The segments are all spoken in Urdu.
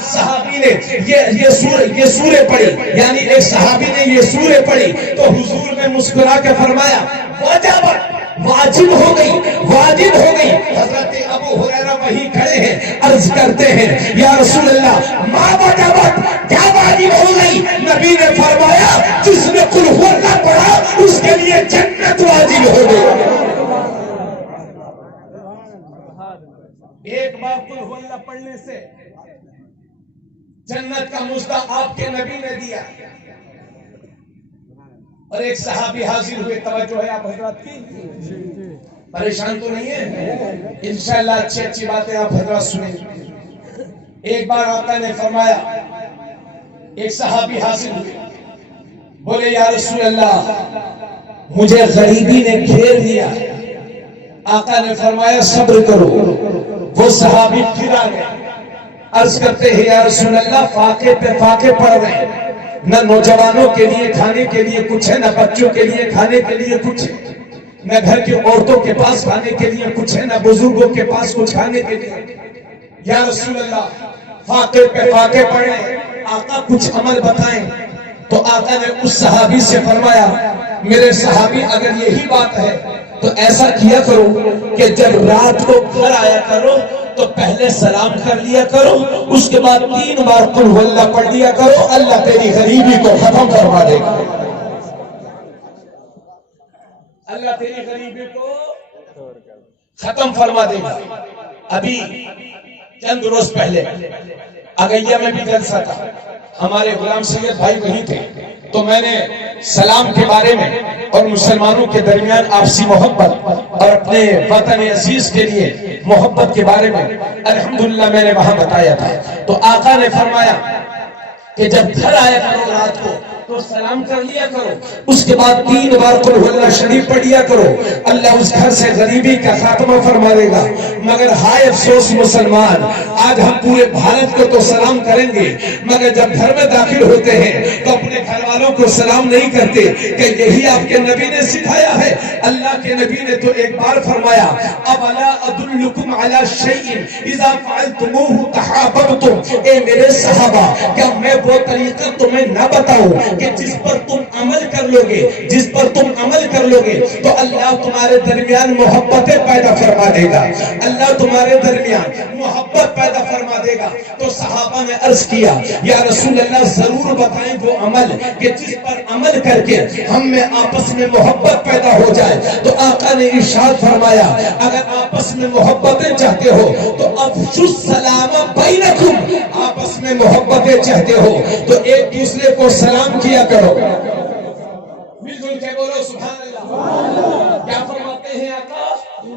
آج صحابی نے یہ سورہ پڑھی، یعنی ایک صحابی نے یہ سورہ پڑھی تو حضور نے مسکرا کے فرمایا واجب ہو گئی، واجب ہو گئی۔ حضرت ابو ہریرہ وہی کھڑے ہیں، عرض کرتے ہیں یا رسول اللہ ما وجبت، کیا واجب ہو گئی؟ نبی نے فرمایا جس نے قل هو اللہ پڑھا اس کے لیے جنت واجب ہو گئی۔ ایک بار قل هو اللہ پڑھنے سے جنت کا مژدہ آپ کے نبی نے دیا۔ اور ایک صحابی حاضر ہوئے، توجہ ہے آپ حضرات کی، پریشان تو نہیں ہے؟ انشاءاللہ اچھی اچھی باتیں آپ حضرات سنیں۔ ایک بار آقا نے فرمایا، ایک صحابی حاضر ہوئے، بولے یا رسول اللہ مجھے غریبی نے گھیر لیا۔ آقا نے فرمایا صبر کرو۔ وہ صحابی پھر آ گئے، عرض کرتے ہیں یا رسول اللہ فاقے پہ فاقے پڑ رہے ہیں، نہ نوجوانوں کے لیے کھانے کے لیے کچھ ہے، نہ بچوں کے لیے کھانے کے لیے کچھ ہے، نہ گھر کی عورتوں کے پاس کھانے کے لیے کچھ ہے، نہ بزرگوں کے پاس کچھ کھانے کے لیے۔ یا رسول اللہ فاقے پہ فاقے پڑے، آقا کچھ عمل بتائیں۔ تو آقا نے اس صحابی سے فرمایا میرے صحابی اگر یہی بات ہے تو ایسا کیا کرو کہ جب رات کو گھر آیا کرو تو پہلے سلام کر لیا کرو، اس کے بعد 3 بار قل هو اللہ پڑھ لیا کرو، اللہ تیری غریبی کو ختم فرما دے گا۔ اللہ تیری غریبی کو ختم فرما دے گا۔ ابھی چند روز پہلے اگیا میں بھی جلسہ تھا، ہمارے غلام سید بھائی وہی تھے، تو میں نے سلام کے بارے میں اور مسلمانوں کے درمیان آپسی محبت اور اپنے وطن عزیز کے لیے محبت کے بارے میں الحمدللہ میں نے وہاں بتایا تھا۔ تو آقا نے فرمایا کہ جب گھر آیا کرو رات کو تو سلام کر لیا کرو، اس کے بعد 3 بار قل هو اللہ شریف پڑھ لیا کرو، اللہ اس گھر سے غریبی کا خاتمہ فرما دے گا۔ مگر ہائے افسوس مسلمان، آج ہم پورے بھارت کو تو سلام کریں گے مگر جب گھر میں داخل ہوتے ہیں تو اپنے گھر والوں کو سلام نہیں کرتے کہ یہی آپ کے نبی نے سکھایا ہے۔ اللہ کے نبی نے تو ایک بار فرمایا اولا ادلکم علی شیء اذا فعلتموه تحاببتم، اے میرے صحابہ کیا میں وہ طریقہ تمہیں نہ بتاؤں کہ جس پر تم عمل کر لو گے، جس پر تم عمل کر لو گے تو اللہ تمہارے درمیان محبتیں پیدا فرما دے گا، اللہ تمہارے درمیان محبت پیدا فرما دے گا۔ تو صحابہ نے عرض کیا یا رسول اللہ ضرور بتائیں وہ عمل کہ جس پر عمل کر کے ہم میں آپس میں محبت پیدا ہو جائے۔ تو آقا نے ارشاد فرمایا اگر آپس میں محبتیں چاہتے ہو تو افشوا السلام بینکم، آپس میں محبتیں چاہتے ہو تو ایک دوسرے کو سلام کیا کرو۔ مل جل کے بولو سبحان اللہ۔ کیا فرماتے ہیں آقا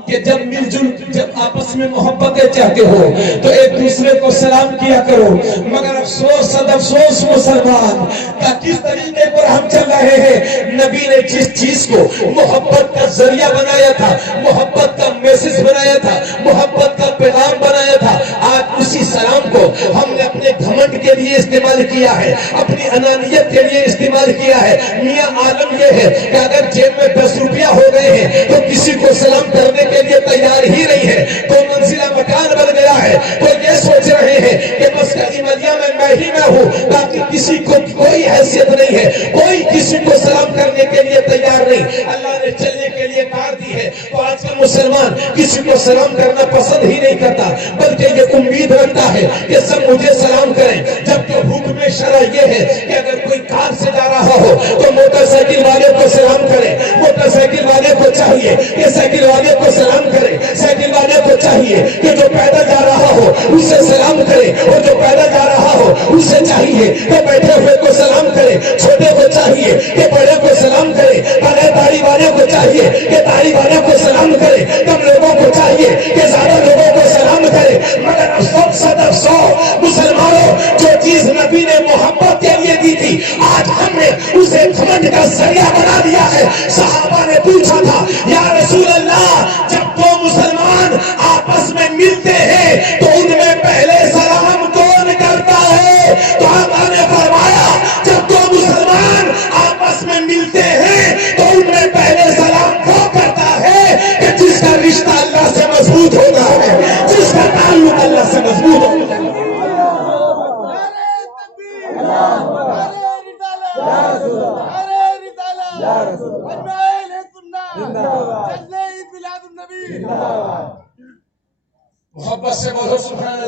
کہ جب آپس میں محبتیں چاہتے ہو تو ایک دوسرے کو سلام کیا کرو۔ مگر افسوس صد افسوس مسلمان کا کس طریقے پر ہم چل رہے ہیں۔ نبی نے جس چیز کو محبت کا ذریعہ بنایا تھا، محبت کا میسج بنایا تھا، محبت کا پیغام بنایا تھا، آج اسی سلام کو ہم نے اپنے گھمنڈ کے لیے استعمال کیا ہے، اپنی انانیت کے لیے استعمال کیا ہے۔ میاں عالم یہ ہے کہ اگر جیب میں 10 روپیہ ہو گئے ہیں تو کسی کو سلام کرنے کے لیے تیار ہی نہیں ہے۔ کوئی منزلہ مکان بن گیا ہے، کوئی یہ سوچ رہے ہیں کہ بس کلی مدیہ میں ہی میں ہوں، باقی کسی کو کوئی حیثیت نہیں ہے، کوئی کسی کو سلام کرنے کے لیے تیار نہیں۔ اللہ نے چلنے کے لیے کار دی ہے تو آج کل مسلمان کسی کو سلام کرنا پسند ہی نہیں کرتا، بلکہ یہ امید رکھتا ہے کہ سب مجھے سلام کریں، جبکہ حکم شرع یہ ہے کہ اگر کوئی کار سے جا رہا ہو تو موٹر سائیکل والے کو سلام کرے، موٹر سائیکل والے کو چاہیے کہ سائیکل والے کو سلام کرے، سائیکل والے کو چاہیے کہ جو پیدل جا رہا ہو اسے سلام کرے، اور جو پیدل جا رہا ہو اسے چاہیے کہ بیٹھے ہوئے کو سلام کرے، چھوٹے کو چاہیے کہ بڑے کو سلام کرے، بغیر داڑھی والے کو چاہیے کہ داڑھی والے کو سلام کرے، کم لوگوں کو چاہیے کہ زیادہ لوگوں کو سلام کرے۔ مگر افسوس صد افسوس مسلمانوں، جو چیز نبی نے محبت کے لیے دی تھی آج ہم نے اسے گھمنڈ کا ذریعہ بنا دیا ہے۔ صحابہ نے پوچھا تھا یا رسول اللہ جب دو مسلمان آپس میں ملتے ہیں تو ان میں پہلے سلام کون کرتا ہے؟ تو آقا نے فرمایا جب دو مسلمان آپس میں ملتے ہیں تو ان میں پہلے سلام وہ کرتا ہے کہ جس کا رشتہ اللہ سے مضبوط ہوتا ہے، جس کا تعلق اللہ سے مضبوط ہوتا ہے۔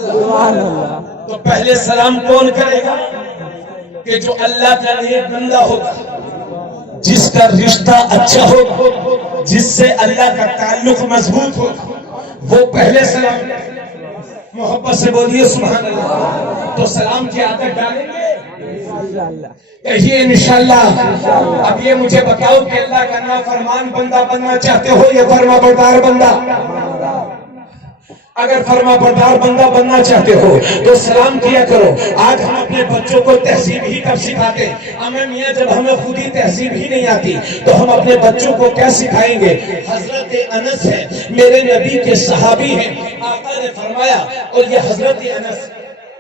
تو پہلے سلام کون کرے گا؟ کہ جو اللہ کا نیک بندہ ہوگا، جس کا رشتہ اچھا ہو، جس سے اللہ کا تعلق مضبوط ہو، وہ پہلے سلام کرے۔ محبت سے بولیے سبحان اللہ۔ تو سلام کی عادت ڈالیں گے، کہیے انشاءاللہ۔ اب یہ مجھے بتاؤ کہ اللہ کا نافرمان بندہ بننا چاہتے ہو یا فرما بردار بندہ؟ اگر فرما بردار بندہ بننا چاہتے ہو تو سلام کیا کرو۔ آج ہم اپنے بچوں کو تہذیب ہی کب سکھاتے ہیں؟ ہمیں میاں جب ہمیں خود ہی تہذیب ہی نہیں آتی تو ہم اپنے بچوں کو کیا سکھائیں گے؟ حضرت انس ہے، میرے نبی کے صحابی ہیں، آقا نے فرمایا، اور یہ حضرت انس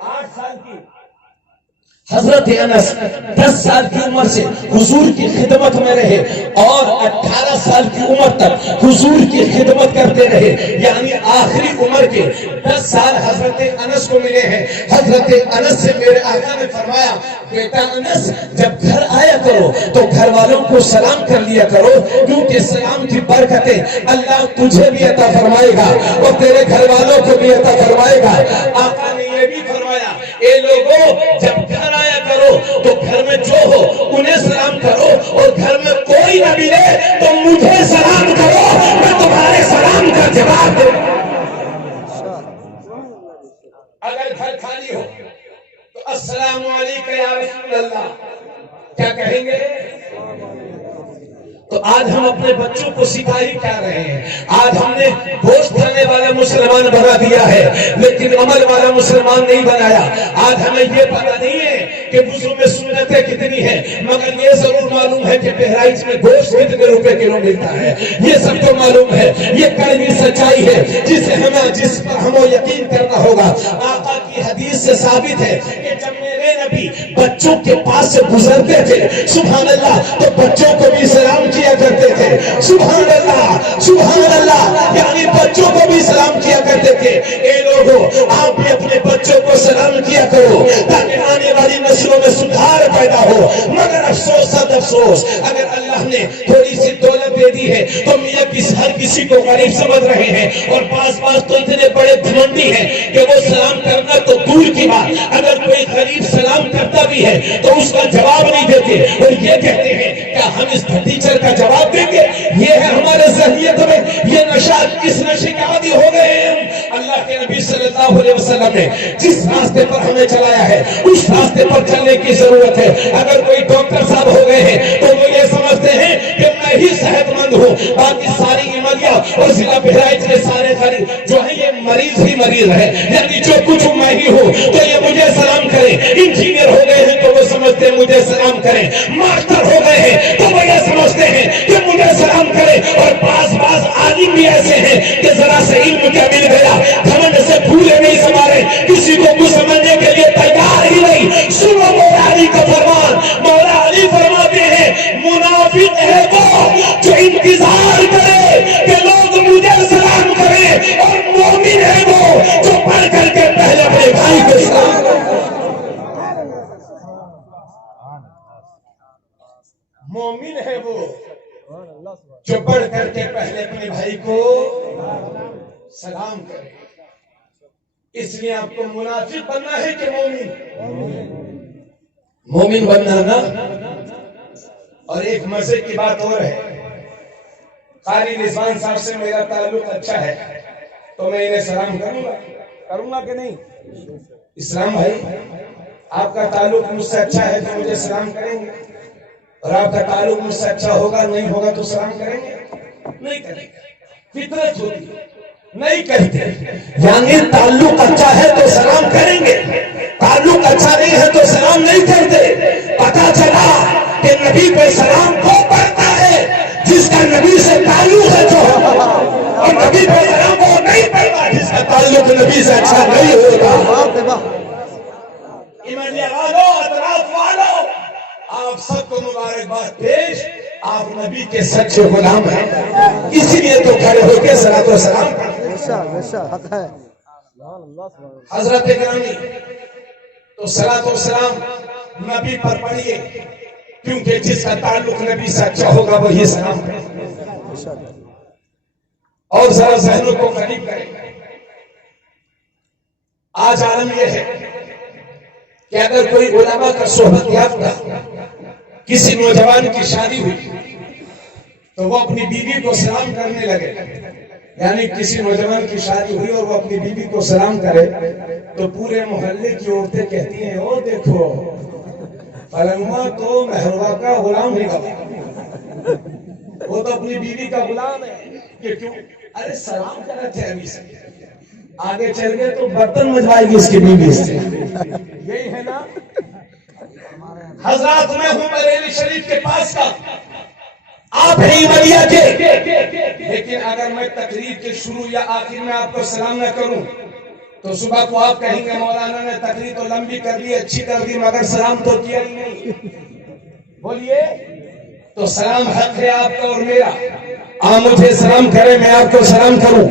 8 سال کی، حضرت انس 10 سال کی عمر سے حضور کی خدمت میں رہے اور 18 سال کی عمر تک حضور کی خدمت کرتے رہے، یعنی آخری عمر کے 10 سال حضرت انس کو ملے ہیں۔ حضرت انس سے میرے آقا نے فرمایا، بیٹا انس جب گھر آیا کرو تو گھر والوں کو سلام کر لیا کرو، کیونکہ سلام کی برکتیں اللہ تجھے بھی عطا فرمائے گا اور تیرے گھر والوں کو بھی عطا فرمائے گا۔ آقا نے یہ بھی فرمایا، اے لوگوں جب گھر آیا کرو تو گھر میں جو ہو انہیں سلام کرو، اور گھر میں کوئی نہ ملے تو مجھے سلام کرو، میں تمہارے سلام کا جواب دوں۔ اگر گھر خالی ہو تو السلام علیکم یا رسول اللہ کیا کہیں گے؟ تو آج ہم اپنے بچوں کو سکھا ہی کیا رہے ہیں؟ آج ہم نے گوشت کھانے والا مسلمان بنا دیا ہے لیکن عمل والا مسلمان نہیں بنایا۔ آج ہمیں یہ پتہ نہیں ہے کہ وضو میں سنتیں کتنی ہیں، مگر یہ ضرور معلوم ہے کہ بہرائچ میں گوشت کتنے روپے کلو ملتا ہے، یہ سب کو معلوم ہے۔ یہ کڑوی سچائی ہے جس پر ہمیں یقین کرنا ہوگا۔ آقا کی حدیث سے ثابت ہے کہ جب میرے نبی بچوں کے پاس سے گزرتے تھے سبحان اللہ تو بچوں کو بھی سلام کیا کرتے تھے، سبحان اللہ سبحان اللہ، یعنی بچوں کو بھی سلام کیا کرتے تھے۔ اے لوگوں آپ بھی اپنے بچوں کو سلام کیا کرو تاکہ آنے والی نسلوں میں سدھار پیدا ہو۔ مگر افسوس صد افسوس، اگر اللہ نے تھوڑی سی دولت دے دی ہے تو میاں ہر کسی کو غریب سمجھ رہے ہیں، اور بعض تو اتنے بڑے گھمنڈی ہیں کہ وہ سلام کرنا تو دور کی بات، اگر کوئی غریب سلام کرتا بھی ہے تو اس کا جواب نہیں دیتے اور یہ کہتے ہیں کیا ہم اس ٹیچر کا جواب دیں گے؟ یہ ہے ہمارے ذہنیت میں، یہ نشہ، اس نشے کے عادی ہو گئے ہیں۔ اللہ کے نبی صلی اللہ علیہ وسلم نے جس راستے پر ہمیں چلایا ہے اس راستے پر چلنے کی ضرورت ہے۔ اگر کوئی ڈاکٹر صاحب ہو گئے ہیں تو وہ یہ سمجھتے ہیں کہ میں ہی صحت مند ہوں، باقی ساری ایماریاں اور ضلع بہرائچ کے سارے غریب جو ہے یہ مریض ہی مریض ہے، یعنی جو کچھ میں ہی ہوں تو یہ مجھے سلام کریں۔ انجینئر ہو گئے ہیں تو وہ سمجھتے ہیں مجھے سلام کریں، ماسٹر ہو گئے ہیں تو وہ یہ سمجھتے ہیں کہ مجھے سلام کریں، اور بعض عالم بھی ایسے ہیں کہ ذرا سے علم کیا مل گیا گھمنڈ سے پھولے نہیں سنبھالے، کسی کو کچھ سمجھنے کے لیے تیار ہی نہیں۔ سنو مولا علی کا فرمان، مولا علی فرماتے ہیں منافق ہے وہ جو انتظار کرے کہ لوگ مجھے سلام کریں، اور مومن ہے وہ جو پڑھ کر کے پہلے اپنے بھائی کو سلام کرے۔ مومن ہے وہ جو پڑھ کر کے پہلے اپنے بھائی کو سلام کرے۔ اس لیے آپ کو منافق بننا ہے کہ مومن بننا نا۔ اور ایک مزے کی بات اور ہے، قاری رضوان صاحب سے میرا تعلق اچھا ہے تو میں انہیں سلام کروں گا کہ نہیں؟ اسلام بھائی آپ کا تعلق مجھ سے اچھا ہے تو مجھے سلام کریں گے، اور آپ کا تعلق مجھ سے اچھا ہوگا نہیں ہوگا تو سلام کریں گے؟ نہیں کریں گے، فطرت ہوتی ہے، نہیں کرتے۔ یعنی تعلق اچھا ہے تو سلام کریں گے، تعلق اچھا نہیں ہے تو سلام نہیں کرتے۔ پتا چلا کہ نبی پہ سلام وہ پڑھتا ہے جس کا نبی سے تعلق ہے جو، اور نبی پہ سلام وہ نہیں پڑھتا جس کا تعلق نبی سے اچھا نہیں ہوگا۔ ایمانیہ والو، اطراف والو، آپ سب کو مبارکباد پیش، آپ نبی کے سچے غلام ہیں، اسی لیے تو کھڑے ہو کے صلاۃ و سلام کرتے ہیں۔ حضرت گرامی تو صلاۃ و سلام نبی پر پڑھیے، کیونکہ جس کا تعلق نبی سے اچھا ہوگا وہی سلام کرے۔ اور ذرا ذہنوں کو قریب کریں، آج عالم یہ ہے کہ اگر کوئی علماء کا صحبت یافتہ کسی نوجوان کی شادی ہوئی تو وہ اپنی بیوی کو سلام کرنے لگے. یعنی کسی نوجوان کی شادی ہوئی اور وہ اپنی بیوی کو سلام کرے تو پورے محلے کی عورتیں کہتی ہیں او دیکھو فلانہ تو مہربا کا غلام ہی گا، وہ تو اپنی بیوی کا غلام ہے. کہ کیوں؟ ارے سلام کر رہے تھے ابھی سے، آگے چل گئے تو برتن مجوائے گی اس کی بیوی سے. یہی ہے نا حضرات. میں ہوں بریلی شریف کے پاس کا، آپ ہیں ایملیا کے، لیکن اگر میں تقریر کے شروع یا آخر میں آپ کو سلام نہ کروں تو صبح کو آپ کہیں گے مولانا نے تقریر تو لمبی کر دی، اچھی کر دی، مگر سلام تو کیا ہی نہیں. بولیے تو سلام حق ہے آپ کا اور میرا. آپ مجھے سلام کریں، میں آپ کو سلام کروں.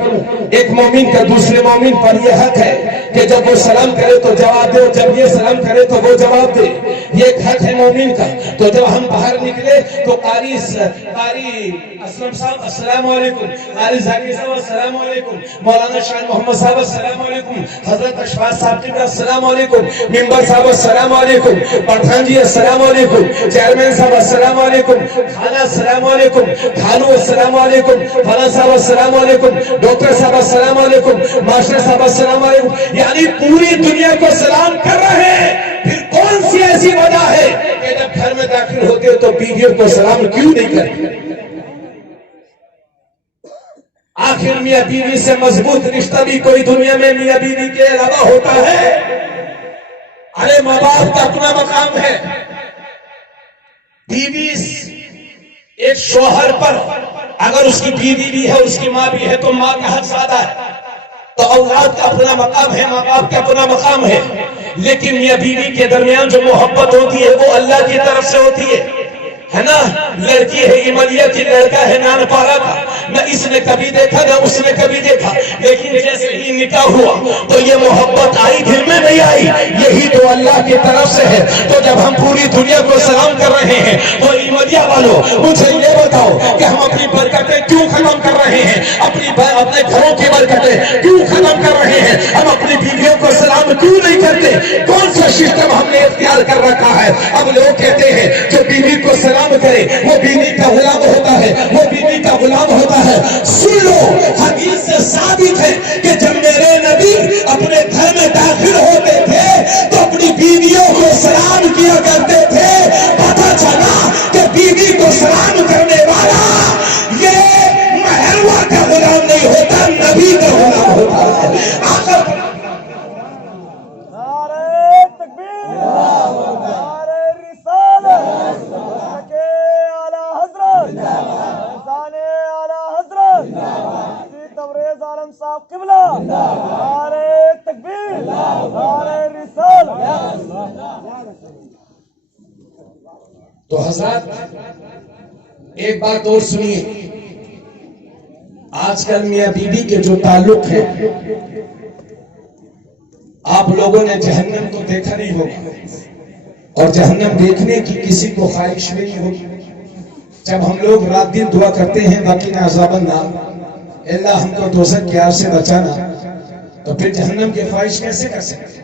ایک مومن کا دوسرے مومن پر یہ حق ہے کہ جب وہ سلام کرے تو جواب دے، جب یہ سلام کرے تو وہ جواب دے. یہ ایک حق ہے مومن کا. تو جب ہم باہر نکلے تو قاری اسلم صاحب السلام علیکم، قاری ذاکر صاحب السلام علیکم، مولانا شاہ محمد صاحب السلام علیکم، حضرت اشفاق صاحب کی السلام علیکم، ممبر صاحب السلام علیکم، پٹھان جی السلام علیکم، چیئرمین صاحب السلام علیکم، خالہ السلام علیکم، خالو السلام علیکم، فلاں صاحب السلام علیکم، ڈاکٹر صاحب السلام علیکم، ماسٹر صاحب السلام علیکم. یعنی پوری دنیا کو سلام کر رہے ہیں. پھر کون سی ایسی وجہ ہے کہ جب گھر میں داخل ہوتے ہو تو بیویوں کو سلام کیوں نہیں کرتے؟ آخر میاں بیوی سے مضبوط رشتہ بھی کوئی دنیا میں میاں بیوی کے علاوہ ہوتا ہے؟ ارے ماں باپ کا اپنا مقام ہے. بیوی ایک شوہر پر اگر اس کی بیوی بھی ہے، اس کی ماں بھی ہے تو ماں کا حق زیادہ ہے. تو اولاد کا اپنا مقام ہے، ماں باپ کا اپنا مقام ہے. لیکن میاں بیوی کے درمیان جو محبت ہوتی ہے وہ اللہ کی طرف سے ہوتی ہے نا. لڑکی ہے ایملیا کی، لڑکا ہے نان پارا کا. نہ اس نے کبھی دیکھا نہ اس نے کبھی دیکھا، لیکن جیسے ہی نکاح ہوا تو یہ محبت آئی، دل میں نہیں آئی. یہی تو اللہ کی طرف سے ہے. تو جب ہم پوری دنیا کو سلام کر رہے ہیں تو ایملیا والوں مجھے یہ بتاؤ کہ ہم اپنی برکتیں کیوں ختم کر رہے ہیں؟ اپنے گھروں کی برکتیں کیوں ختم کر رہے ہیں؟ ہم اپنی بیویوں کو سلام کیوں نہیں کرتے؟ کون سا سسٹم ہم نے اختیار کر رکھا ہے؟ اب لوگ کہتے ہیں جو بیوی کو سلام کرے وہ بیوی کا غلام ہوتا ہے، وہ بیوی کا غلام ہوتا ہے. سن لو، حدیث سے ثابت ہے کہ جب میرے نبی اپنے گھر میں داخل ہوتے تھے تو اپنی بیویوں کو سلام کیا کرتے تھے. پتہ چلا کہ بیوی کو سلام کرنے والا یہ مہروا کا غلام نہیں ہوتا، نبی کا غلام ہوتا ہے. آخر تو حضرات ایک بات اور سنیے. آج کل میاں بیوی کے جو تعلق ہے، آپ لوگوں نے جہنم تو دیکھا نہیں ہوگا اور جہنم دیکھنے کی کسی کو خواہش نہیں ہوگی. جب ہم لوگ رات دن دعا کرتے ہیں وقنا عذاب النار، اللہ ہم کو دوزخ کی آگ سے بچانا، تو پھر جہنم کی خواہش کیسے کر سکتے؟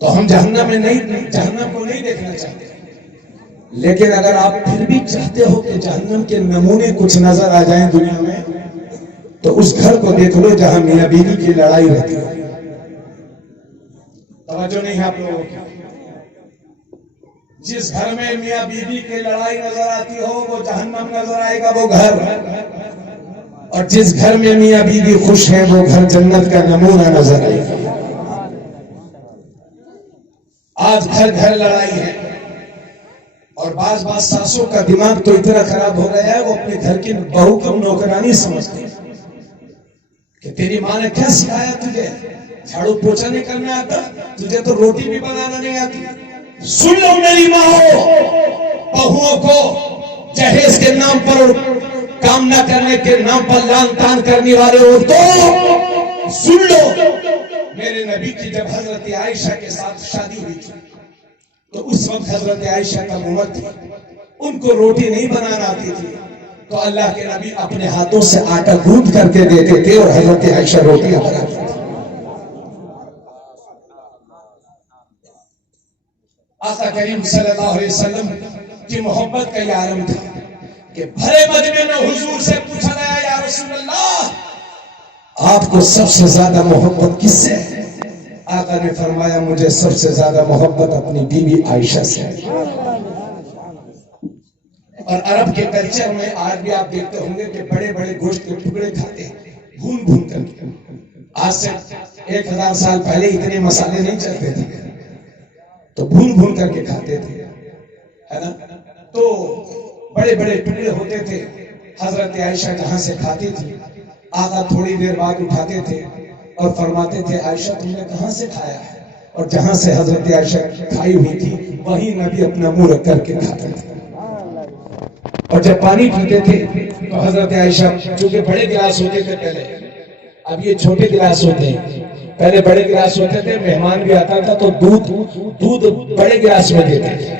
تو ہم جہنم کو نہیں دیکھنا چاہتے. لیکن اگر آپ پھر بھی چاہتے ہو کہ جہنم کے نمونے کچھ نظر آ جائیں دنیا میں، تو اس گھر کو دیکھ لو جہاں میاں بیوی کی لڑائی رہتی ہے. توجہ نہیں ہے آپ لوگوں کی؟ جس گھر میں میاں بیوی کی لڑائی نظر آتی ہو وہ جہنم نظر آئے گا وہ گھر، اور جس گھر میں میاں بیوی خوش ہیں وہ گھر جنت کا نمونہ نظر آئے گا. آج گھر گھر لڑائی ہے، اور بعض ساسوں کا دماغ تو اتنا خراب ہو گیا ہے وہ اپنے گھر کی بہو کو نوکرانی سمجھتے ہیں کہ تیری ماں نے کیا سکھایا تجھے؟ جھاڑو پوچھا نہیں کرنا آتا تجھے؟ تو روٹی بھی بنانا نہیں آتی. سن لو میری ماں، بہوؤں کو جہیز کے نام پر، کام نہ کرنے کے نام پر لان تان کرنے والے عورتوں، سن لو. میرے نبی کی جب حضرت عائشہ کے ساتھ شادی ہوئی تھی تو اس وقت حضرت عائشہ کا عمر تھی، ان کو روٹی نہیں بنانا آتی تھی، تو اللہ کے نبی اپنے ہاتھوں سے آٹا گوندھ کر کے دیتے تھے اور حضرت عائشہ روٹیاں بناتی تھی. آقا کریم صلی اللہ علیہ وسلم کی محبت کا یہ عالم تھا کہ بھرے مجمع میں حضور سے پوچھا گیا یا رسول اللہ آپ کو سب سے زیادہ محبت کس سے ہے؟ آقا نے فرمایا مجھے سب سے زیادہ محبت اپنی بیوی عائشہ سے ہے۔ اور عرب کے کلچر میں آج بھی آپ دیکھتے ہوں گے کہ بڑے بڑے گوشت کے ٹکڑے کھاتے ہیں بھون بھون کر کے۔ آج سے 1000 سال پہلے اتنے مسالے نہیں چلتے تھے تو بھون بھون کر کے کھاتے تھے، ہے نا؟ تو بڑے بڑے ٹکڑے ہوتے تھے۔ حضرت عائشہ جہاں سے کھاتی تھی آقا تھوڑی دیر بعد اٹھاتے تھے اور فرماتے تھے عائشہ تم نے کہاں سے کھایا ہے؟ اور جہاں سے حضرت عائشہ کھائی ہوئی تھی وہیں نبی اپنا منہ رکھ کر کے کھاتے تھے۔ اور جب پانی پیتے تھے تو حضرت عائشہ، چونکہ بڑے گلاس ہوتے تھے پہلے، اب یہ چھوٹے گلاس ہوتے ہیں، پہلے بڑے گلاس ہوتے تھے، مہمان بھی آتا تھا تو دودھ بڑے گلاس میں دیتے تھے۔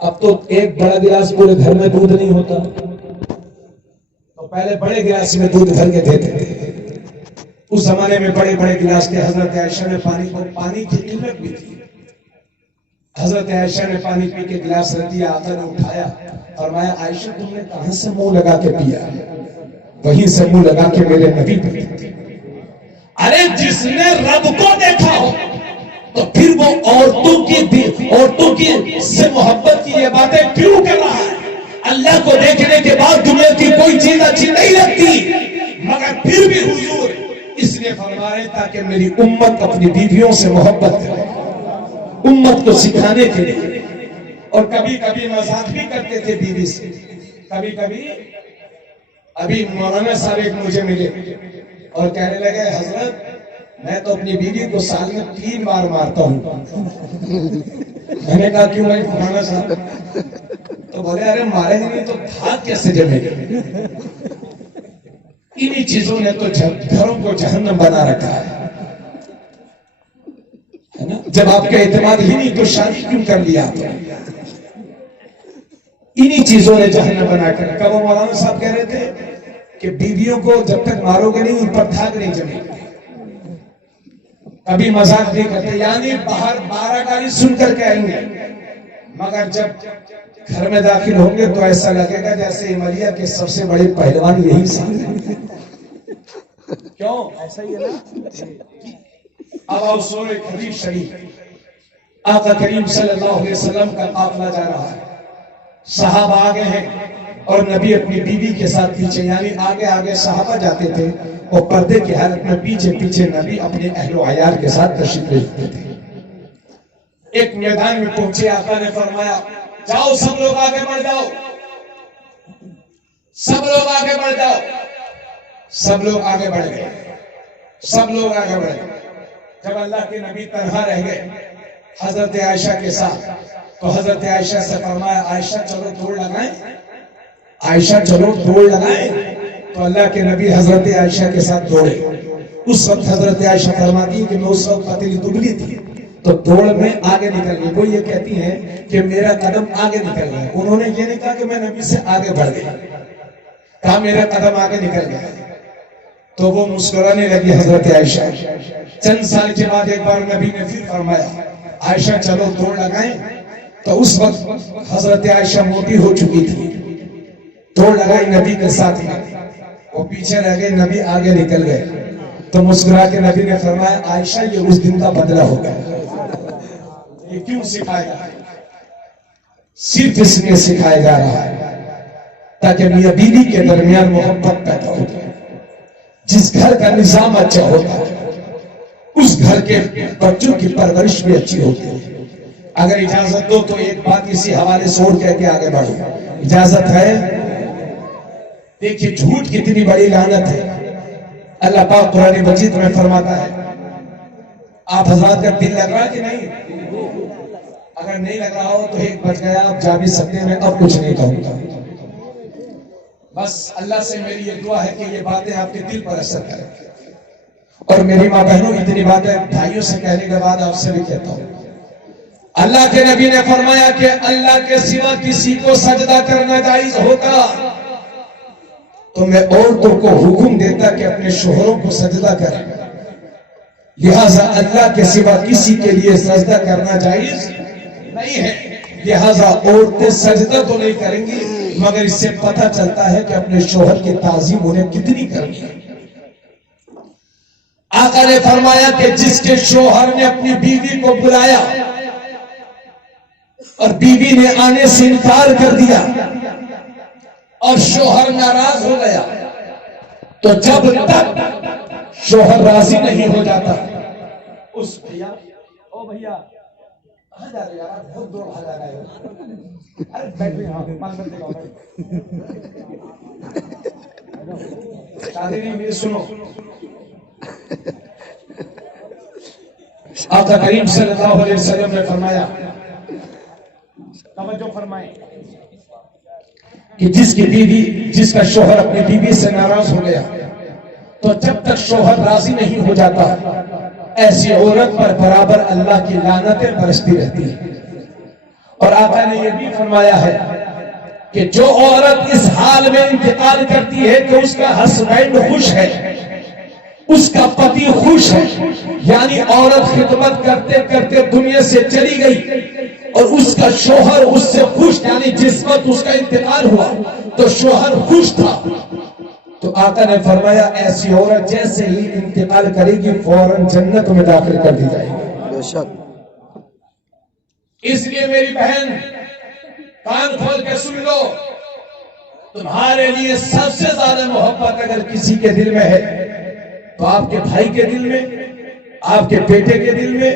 اب تو ایک بڑا گلاس پورے گھر میں دودھ نہیں ہوتا، تو پہلے بڑے گلاس میں دودھ بھر کے دیتے تھے۔ اس زمانے میں بڑے بڑے گلاس کے حضرت عائشہ نے پانی کی قلت بھی تھی۔ حضرت عائشہ نے پانی پی کے گلاس رکھ دیا، آقا نے اٹھایا، فرمایا عائشہ تم نے کہاں سے منہ لگا کے پیا؟ وہیں سے منہ لگا کے میرے نبی پہ۔ ارے جس نے رب کو دیکھا ہو تو پھر وہ عورتوں کی سے محبت کی یہ باتیں کیوں کر رہا ہے؟ اللہ کو دیکھنے کے بعد دنیا کی کوئی چیز اچھی نہیں لگتی، مگر پھر بھی حضور اس لیے فرما رہے تاکہ میری امت اپنی بیویوں سے محبت کرے، امت کو سکھانے کے لیے۔ اور کبھی کبھی مذاق بھی کرتے تھے بیوی سے، کبھی کبھی۔ ابھی مولانا صاحب ایک مجھے ملے اور کہنے لگے حضرت میں تو اپنی بیوی کو سال میں 3 بار مارتا ہوں۔ میں نے کہا کیوں بھائی مولانا صاحب؟ تو بولے ارے مارے نہیں تو بھاگ کیسے جمے گا؟ انہی چیزوں نے تو گھروں کو جہنم بنا رکھا ہے نا؟ جب آپ کا اعتماد ہی نہیں تو شادی کیوں کر لیا؟ انہی چیزوں نے جہنم بنا کر رکھا۔ وہ مولانا صاحب کہہ رہے تھے کہ بیویوں کو جب تک مارو گے نہیں ان پر دھاگ نہیں جمے گا۔ کبھی مذاق نہیں کرتے، یعنی باہر 12 گالی سن کر کے آئیں گے، مگر جب گھر میں داخل ہوں گے تو ایسا لگے گا جیسے ہمالیہ کے سب سے بڑے پہلوان یہی سامنے۔ کیوں ایسا ہی ہے نا؟ اب آؤ سورہ حدیث شریف، آقا کریم صلی اللہ علیہ وسلم کا قافلہ جا رہا ہے، صحابہ آگے ہیں اور نبی اپنی بیوی کے ساتھ پیچھے، یعنی آگے آگے صحابہ جاتے تھے اور پردے کی حالت میں پیچھے پیچھے نبی اپنے اہل و عیال کے ساتھ تشریف لے تھے۔ ایک میدان میں پہنچے، آقا نے فرمایا جاؤ سب لوگ آگے بڑھ جاؤ، سب لوگ آگے بڑھ جاؤ۔ سب لوگ آگے بڑھ گئے، سب لوگ آگے بڑھ گئے۔ جب اللہ کے نبی تنہا رہ گئے حضرت عائشہ کے ساتھ تو حضرت عائشہ سے فرمایا عائشہ چلو دوڑ لگائیں، عائشہ چلو دوڑ لگائیں۔ تو اللہ کے نبی حضرت عائشہ کے ساتھ دوڑے۔ اس وقت حضرت عائشہ فرماتی کہ میں اس وقت پتلی دبلی تھی تو دوڑ میں آگے نکل گئی۔ وہ یہ کہتی ہیں کہ میرا قدم آگے نکل گیا۔ انہوں نے یہ نہیں کہا کہ میں نبی سے آگے بڑھ گئی، کہا میرا قدم آگے نکل گیا۔ تو وہ مسکرانے لگی حضرت عائشہ۔ چند سال کے بعد ایک بار نبی نے پھر فرمایا عائشہ چلو دوڑ لگائیں، تو اس وقت حضرت عائشہ موٹی ہو چکی تھی۔ دوڑ لگائی نبی کے ساتھ میں، وہ پیچھے رہ گئے، نبی آگے نکل گئے۔ تو مسکرا کے نبی نے فرمایا عائشہ یہ اس دن کا بدلہ ہوگا۔ یہ کیوں سکھائے گا؟ صرف اس لیے سکھایا جا رہا ہے تاکہ میاں بیوی کے درمیان محبت پیدا ہو جائے۔ جس گھر کا نظام اچھا ہوتا ہے اس گھر کے بچوں کی پرورش بھی اچھی ہوتی ہے۔ اگر اجازت دو تو ایک بات اسی حوالے سے اور کہہ کے آگے بڑھو، اجازت ہے؟ دیکھیے جھوٹ کتنی بڑی لعنت ہے۔ اللہ پاک قرآن مجید میں فرماتا ہے، آپ حضرات کا دل لگ رہا کہ نہیں؟ اگر نہیں لگ رہا ہو تو ایک بچ گیا، آپ جا بھی سکتے ہیں، میں اب کچھ نہیں کہوں گا۔ بس اللہ سے میری یہ دعا ہے کہ یہ باتیں آپ کے دل پر اثر کریں۔ اور میری ماں بہنوں اتنی باتیں بھائیوں سے کہنے کے بعد آپ سے بھی کہتا ہوں، اللہ کے نبی نے فرمایا کہ اللہ کے سوا کسی کو سجدہ کرنا جائز ہوتا تو میں عورتوں کو حکم دیتا کہ اپنے شوہروں کو سجدہ کریں، لہذا اللہ کے سوا کسی کے لیے سجدہ کرنا جائز نہیں ہے، لہذا عورتیں سجدہ تو نہیں کریں گی، مگر اس سے پتہ چلتا ہے کہ اپنے شوہر کی تعظیم انہیں کتنی کرنی ہے۔ آقا نے فرمایا کہ جس کے شوہر نے اپنی بیوی کو بلایا اور بیوی نے آنے سے انکار کر دیا اور شوہر ناراض ہو گیا، تو جب تک شوہر راضی نہیں ہو جاتا اس بھیا کہاں جا رہے یار، بہت دور بھاگا رہے ہو، ارے بیٹھ بھی، ہاں 5 منٹ دے گا۔ شادی نہیں میری سنو، آقا کریم صلی اللہ علیہ وسلم نے فرمایا، توجہ فرمائیں، کہ جس کا شوہر اپنی بیوی سے ناراض ہو گیا تو جب تک شوہر راضی نہیں ہو جاتا ایسی عورت پر برابر اللہ کی لعنتیں برستی رہتی ہیں۔ اور آقا نے یہ بھی فرمایا ہے کہ جو عورت اس حال میں انتقال کرتی ہے کہ اس کا ہسبینڈ خوش ہے، اس کا پتی خوش ہے، یعنی عورت خدمت کرتے کرتے دنیا سے چلی گئی اور اس کا شوہر اس سے خوش، یعنی جس وقت اس کا انتقال ہوا تو شوہر خوش تھا، تو آقا نے فرمایا ایسی عورت جیسے ہی انتقال کرے گی فوراً جنت میں داخل کر دی جائے گی۔ بے شک۔ اس لیے میری بہن کان کھول کے سن لو، تمہارے لیے سب سے زیادہ محبت اگر کسی کے دل میں ہے تو آپ کے بھائی کے دل میں، آپ کے بیٹے کے دل میں،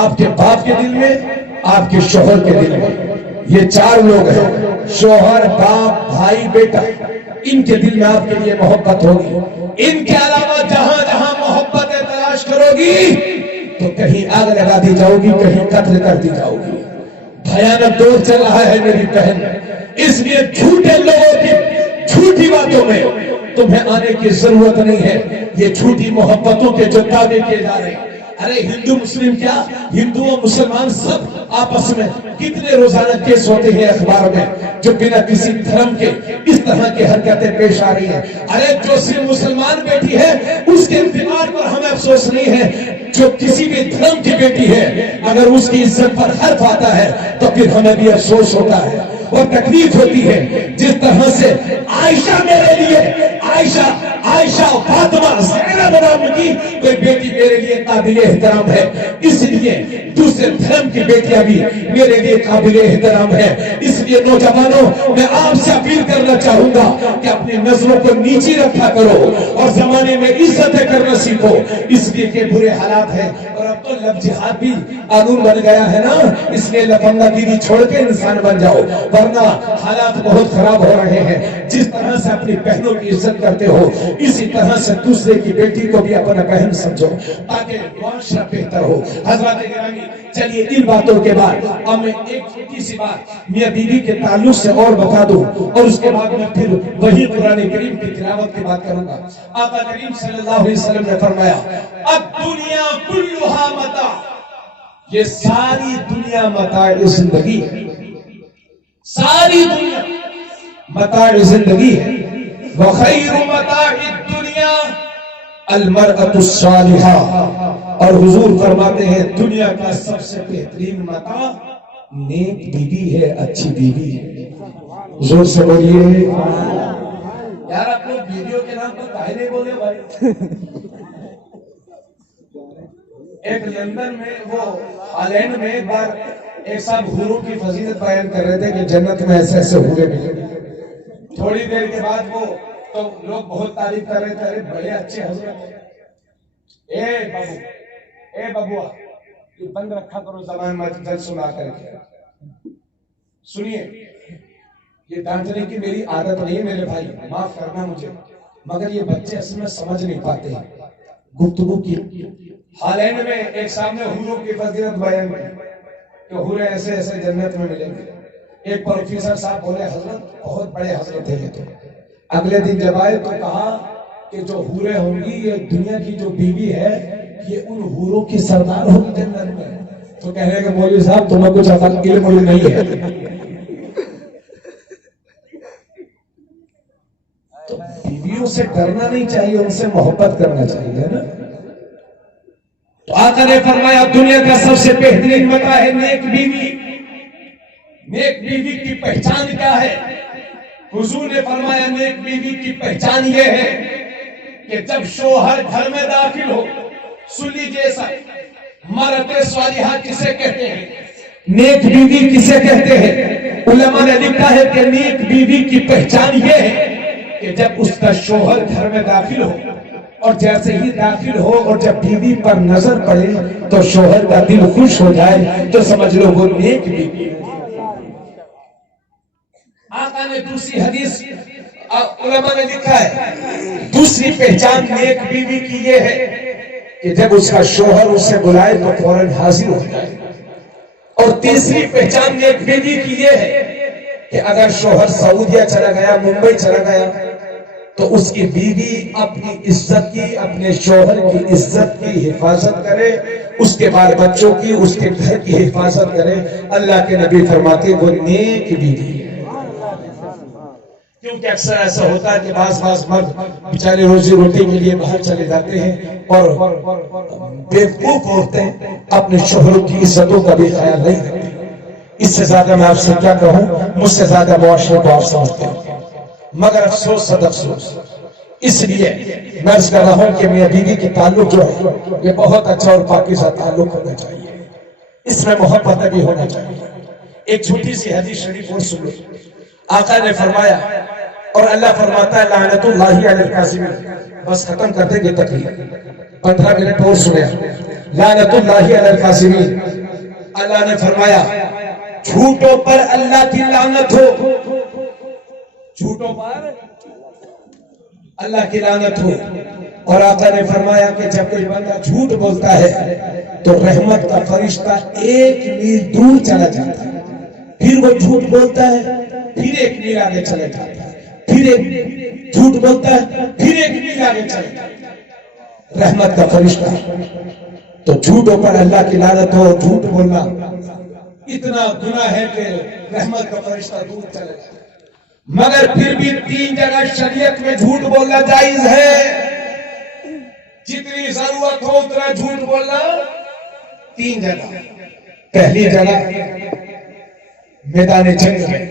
آپ کے باپ کے دل میں، آپ کے شوہر کے دل میں۔ یہ 4 لوگ ہیں، شوہر، باپ، بھائی، بیٹا، ان کے دل میں آپ کے لیے محبت ہوگی۔ ان کے علاوہ جہاں جہاں محبتیں تلاش کرو گی تو کہیں آگ لگا دی جاؤ گی، کہیں قتل کر دی جاؤ گی۔ بھیانک دور چل رہا ہے میری بہن، اس لیے جھوٹے لوگوں کی جھوٹی باتوں میں تمہیں آنے کی ضرورت نہیں ہے۔ یہ جھوٹی محبتوں کے جو دعوے کیے جا رہے ہیں، ارے ہندو مسلم کیا، ہندو اور مسلمان سب آپس میں کتنے روزانہ کیس ہوتے ہیں اخبار میں جو بنا کسی دھرم کے اس طرح کی حرکتیں پیش آ رہی ہیں۔ ارے جو صرف مسلمان بیٹی ہے اس کے انتقال پر ہمیں افسوس نہیں ہے، جو کسی بھی دھرم کی بیٹی ہے اگر اس کی عزت پر حرف آتا ہے تو پھر ہمیں بھی افسوس ہوتا ہے اور تکلیف ہوتی ہے۔ جس طرح سے عائشہ میرے لیے، عائشہ فاطمہ زینب نام کی کوئی بیٹی میرے لیے قابل احترام ہے، اس لیے دوسرے دھرم کی بیٹیاں بھی میرے لیے قابل احترام ہے۔ اس لیے نوجوانوں میں آپ سے اپیل کرنا چاہوں گا کہ اپنی نظروں کو نیچی رکھا کرو اور زمانے میں عزتیں کرنا سیکھو، اس لیے کہ برے حالات ہیں اور اب تو لو جہاد بھی قانون بن گیا ہے نا، اس لیے لفنگا گیری چھوڑ کے انسان بن جاؤ، ورنہ حالات بہت خراب ہو رہے ہیں۔ جس طرح سے اپنی بہنوں کی عزت کرتے ہو اسی طرح سے دوسرے کی بیٹی کو بھی اپنا بہن سمجھو تاکہ معاشرہ بہتر ہو۔ حضرات گرامی، چلیے ان باتوں کے بعد اب میں ایک چھوٹی سی بات میاں بیوی کے تعلق سے اور بتا دوں اور اس کے بعد میں پھر وہی قرآن کریم کی تلاوت کی بات کروں گا۔ آقا کریم صلی اللہ علیہ وسلم نے فرمایا الدنیا کلھا متاع، یہ ساری دنیا متاع زندگی ہے، ساری دنیا متاع زندگی ہے۔ وخیر متاع الدنیا المرأة الصالحہ، اور حضور فرماتے ہیں دنیا کا سب سے بہترین متاع نیک بیوی ہے، اچھی بیوی ہے۔ زور سے بولیے یار، آپ لوگ بیویوں کے نام پر کاہے نہیں بولے بھائی؟ ایک لندن میں، وہ ہالینڈ میں، ایک بار ایک صاحب حوروں کی فضیلت بیان کر رہے تھے کہ جنت میں ایسے ایسے حورے ملے۔ تھوڑی دیر کے بعد وہ تو لوگ بہت تعریف کر رہے تھے، بڑے اچھے حضرت، اے بابوا یہ بند رکھا کرو زبان میں جل سنا کر کے۔ سنیے، یہ ڈانٹنے کی میری عادت نہیں ہے میرے بھائی، معاف کرنا مجھے، مگر یہ بچے اصل میں سمجھ نہیں پاتے گفتگو کی۔ ہالینڈ میں ایک صاحب نے حوروں کی فضیلت بیان کی کہ حوریں ایسے ایسے جنت میں ملیں گے۔ ایک پروفیسر صاحب بولے حضرت بہت بڑے حضرت ہیں یہ تو۔ اگلے دن جب آئے تو کہا کہ جو حوریں ہوں گی یہ دنیا کی جو بیوی ہے یہ ان حوروں کی سردار ہوگی جنت میں۔ تو کہہ رہے کہ مولوی صاحب تمہیں کچھ علم نہیں ہے۔ تو بیویوں سے ڈرنا نہیں چاہیے، ان سے محبت کرنا چاہیے نا۔ تو آقا نے فرمایا دنیا کا سب سے بہترین متاع ہے نیک بیوی، نیک بیوی کی پہچان کیا ہے؟ حضور نے فرمایا نیک بیوی کی پہچان یہ ہے کہ جب شوہر گھر میں داخل ہو، سن لیجیے سر، مرد صالحہ کسے کہتے ہیں؟ نیک بیوی کسے کہتے ہیں؟ علماء نے لکھا ہے کہ نیک بیوی کی پہچان یہ ہے کہ جب اس کا شوہر گھر میں داخل ہو، اور جیسے ہی داخل ہو اور جب بیوی پر نظر پڑے تو شوہر کا دل خوش ہو جائے تو سمجھ لو وہ نیک بیوی ہے۔ آقا نے دوسری حدیث علماء نے لکھا ہے، دوسری پہچان نیک بیوی کی یہ ہے کہ جب اس کا شوہر اسے بلائے تو فوراً حاضر ہو جائے، اور تیسری پہچان نیک بیوی کی یہ ہے کہ اگر شوہر سعودیہ چلا گیا، ممبئی چلا گیا، تو اس کی بیوی اپنی عزت کی، اپنے شوہر کی عزت کی حفاظت کرے، اس کے بال بچوں کی، اس کے گھر کی حفاظت کرے۔ اللہ کے نبی فرماتے وہ نیک بیوی ہے۔ کیونکہ اکثر ایسا ہوتا ہے کہ بعض مرد بیچارے روزی روٹی کے لیے باہر چلے جاتے ہیں اور بیوقوف عورتیں اپنے شوہروں کی عزتوں کا بھی خیال نہیں رکھتی۔ اس سے زیادہ میں آپ سے کیا کہوں، مجھ سے زیادہ معاشرے کو آپ سمجھتے ہیں، مگر افسوس صد افسوس، اس لیے میں عرض کر رہا ہوں کہ میاں بیوی کے تعلق جو ہے یہ بہت اچھا اور پاکیزہ تعلق ہونا چاہیے، اس میں محبت بھی ہونا چاہیے۔ ایک چھوٹی سی حدیث شریف اور سن لو۔ آقا نے فرمایا، اور اللہ فرماتا ہے لعنت اللہ علی الکاذبین، بس ختم کر دیں گے تقریر، 15 منٹ اور سنیں۔ لعنت اللہ علی الکاذبین، اللہ نے فرمایا جھوٹوں پر اللہ کی لعنت ہو، جھوٹوں پر اللہ کی لعنت ہو۔ اور آقا نے فرمایا کہ جب کوئی بندہ جھوٹ بولتا ہے تو رحمت کا فرشتہ 1 میل دور چلا جاتا ہے، پھر وہ جھوٹ بولتا ہے، پھر 1 میل آگے چلے جاتا ہے، پھر ایک جھوٹ بولتا ہے، پھر 1 میل آگے چلے جاتا ہے، رحمت کا فرشتہ۔ تو جھوٹوں پر اللہ کی لعنت ہو، جھوٹ بولنا اتنا گناہ ہے کہ رحمت کا فرشتہ دور چلے جاتا ہے۔ مگر پھر بھی 3 جگہ شریعت میں جھوٹ بولنا جائز ہے، جتنی ضرورت ہو اتنا جھوٹ بولنا۔ 3 جگہ، پہلی جگہ میدان جنگ میں،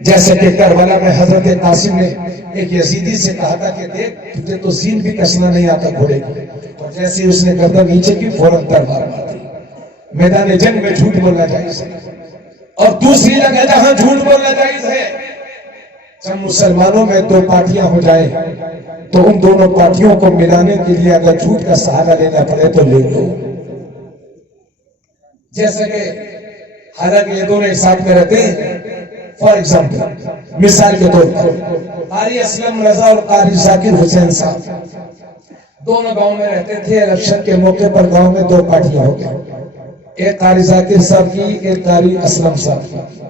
جیسے کہ کربلا میں حضرت قاسم نے ایک یزیدی سے کہا تھا کہ دیکھ تجھے تو سین بھی کسنا نہیں آتا گھوڑے کو، اور جیسے اس نے گردن نیچے کی فوراً تلوار مار دی۔ میدان جنگ میں جھوٹ بولنا جائز ہے۔ اور دوسری جگہ جہاں جھوٹ بولنا جائز ہے، جب مسلمانوں میں 2 پارٹیاں ہو جائیں تو ان دونوں پارٹیوں کو ملانے کے لیے اگر جھوٹ کا سہارا لینا پڑے تو لے لو۔ جیسے کہ حالانکہ یہ دونوں ایک ساتھ میں رہتے ہیں، فار ایگزامپل مثال کے طور پر قاری اسلم رضا اور قاری ذاکر حسین صاحب دونوں گاؤں میں رہتے تھے۔ الیکشن کے موقع پر گاؤں میں 2 پارٹیاں ہو گئی، ایک قاری ذاکر صاحب کی، ایک قاری اسلم صاحب کی۔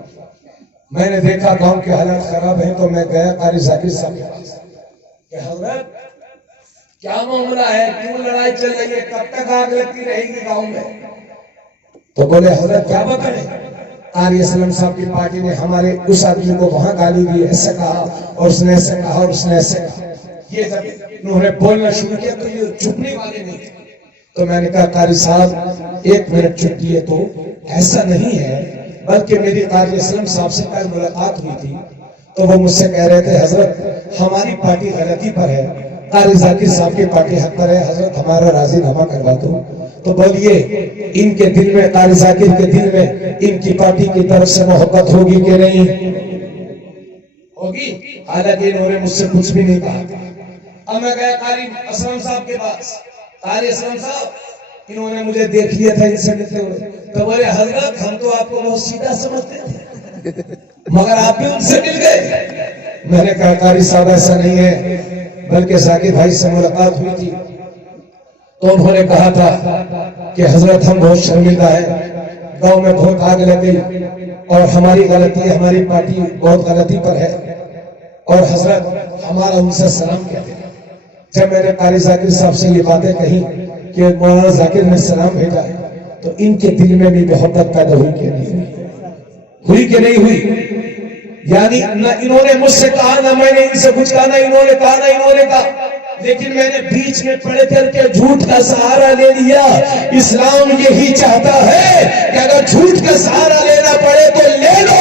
میں نے دیکھا گاؤں کے حالات خراب ہیں تو میں گیا قاری ذاکر صاحب کے پاس کہ حضرت کیا معاملہ ہے، کیوں لڑائی چل رہی ہے، کب تک آگ لگتی رہے گی گاؤں میں؟ تو بولے حضرت کیا بتائیں، قاری اسلم صاحب کی پارٹی نے ہمارے اس آدمی کو وہاں گالی دی، ایسے کہا اور اس نے ایسے کہا اور اس نے ایسے کہا۔ یہ جب انہوں نے بولنا شروع کیا تو یہ چپنے والے نہیں تھے۔ تو میں نے کہا قاری صاحب 1 منٹ چپ کیے تو ایسا نہیں ہے، بلکہ میری قاری اسلم صاحب سے کل ملاقات ہوئی تھی تو وہ مجھ سے کہہ رہے تھے حضرت ہماری پارٹی غلطی پر ہے، قاری ذاکر صاحب کی پارٹی حق پر ہے، حضرت ہمارا راضی نامہ کروا دو۔ تو بولیے ان کے دل میں، قاری ذاکر کے دل میں ان کی پارٹی کی طرف سے محبت ہوگی کہ نہیں ہوگی؟ حالانکہ انہوں نے مجھ سے کچھ بھی نہیں کہا۔ اب میں گیا قاری اسلم صاحب کے پاس، قاری اسلم صاحب انہوں نے مجھے دیکھ لیا تھا ان سے ملتے ہوئے، تو بولے حضرت ہم تو آپ کو بہت سیدھا سمجھتے تھے مگر آپ بھی ان سے مل گئے۔ میں نے کہا قاری صاحب ایسا نہیں ہے، بلکہ ذاکر بھائی سے ملاقات ہوئی تھی تو انہوں نے کہا تھا کہ حضرت ہم بہت شرمندہ ہیں، گاؤں میں بہت آگ لگ گئی اور ہماری غلطی ہے، ہماری پارٹی بہت غلطی پر ہے، اور حضرت ہمارا ان سے سلام کہتے ہیں۔ جب میں نے قاری ذاکر صاحب سے یہ باتیں کہی کہ مولانا ذاکر نے سلام بھیجا ہے تو ان کے دل میں بھی محبت پیدا ہوئی کہ نہیں ہوئی کہ نہیں ہوئی؟ یعنی نہ انہوں نے مجھ سے کہا، نہ میں نے ان سے کچھ کہا، نہ انہوں نے کہا نہ انہوں نے کہا، لیکن میں نے بیچ میں پڑھ کر کے جھوٹ کا سہارا لے لیا۔ اسلام یہی چاہتا ہے کہ اگر جھوٹ کا سہارا لینا پڑے تو لے لو،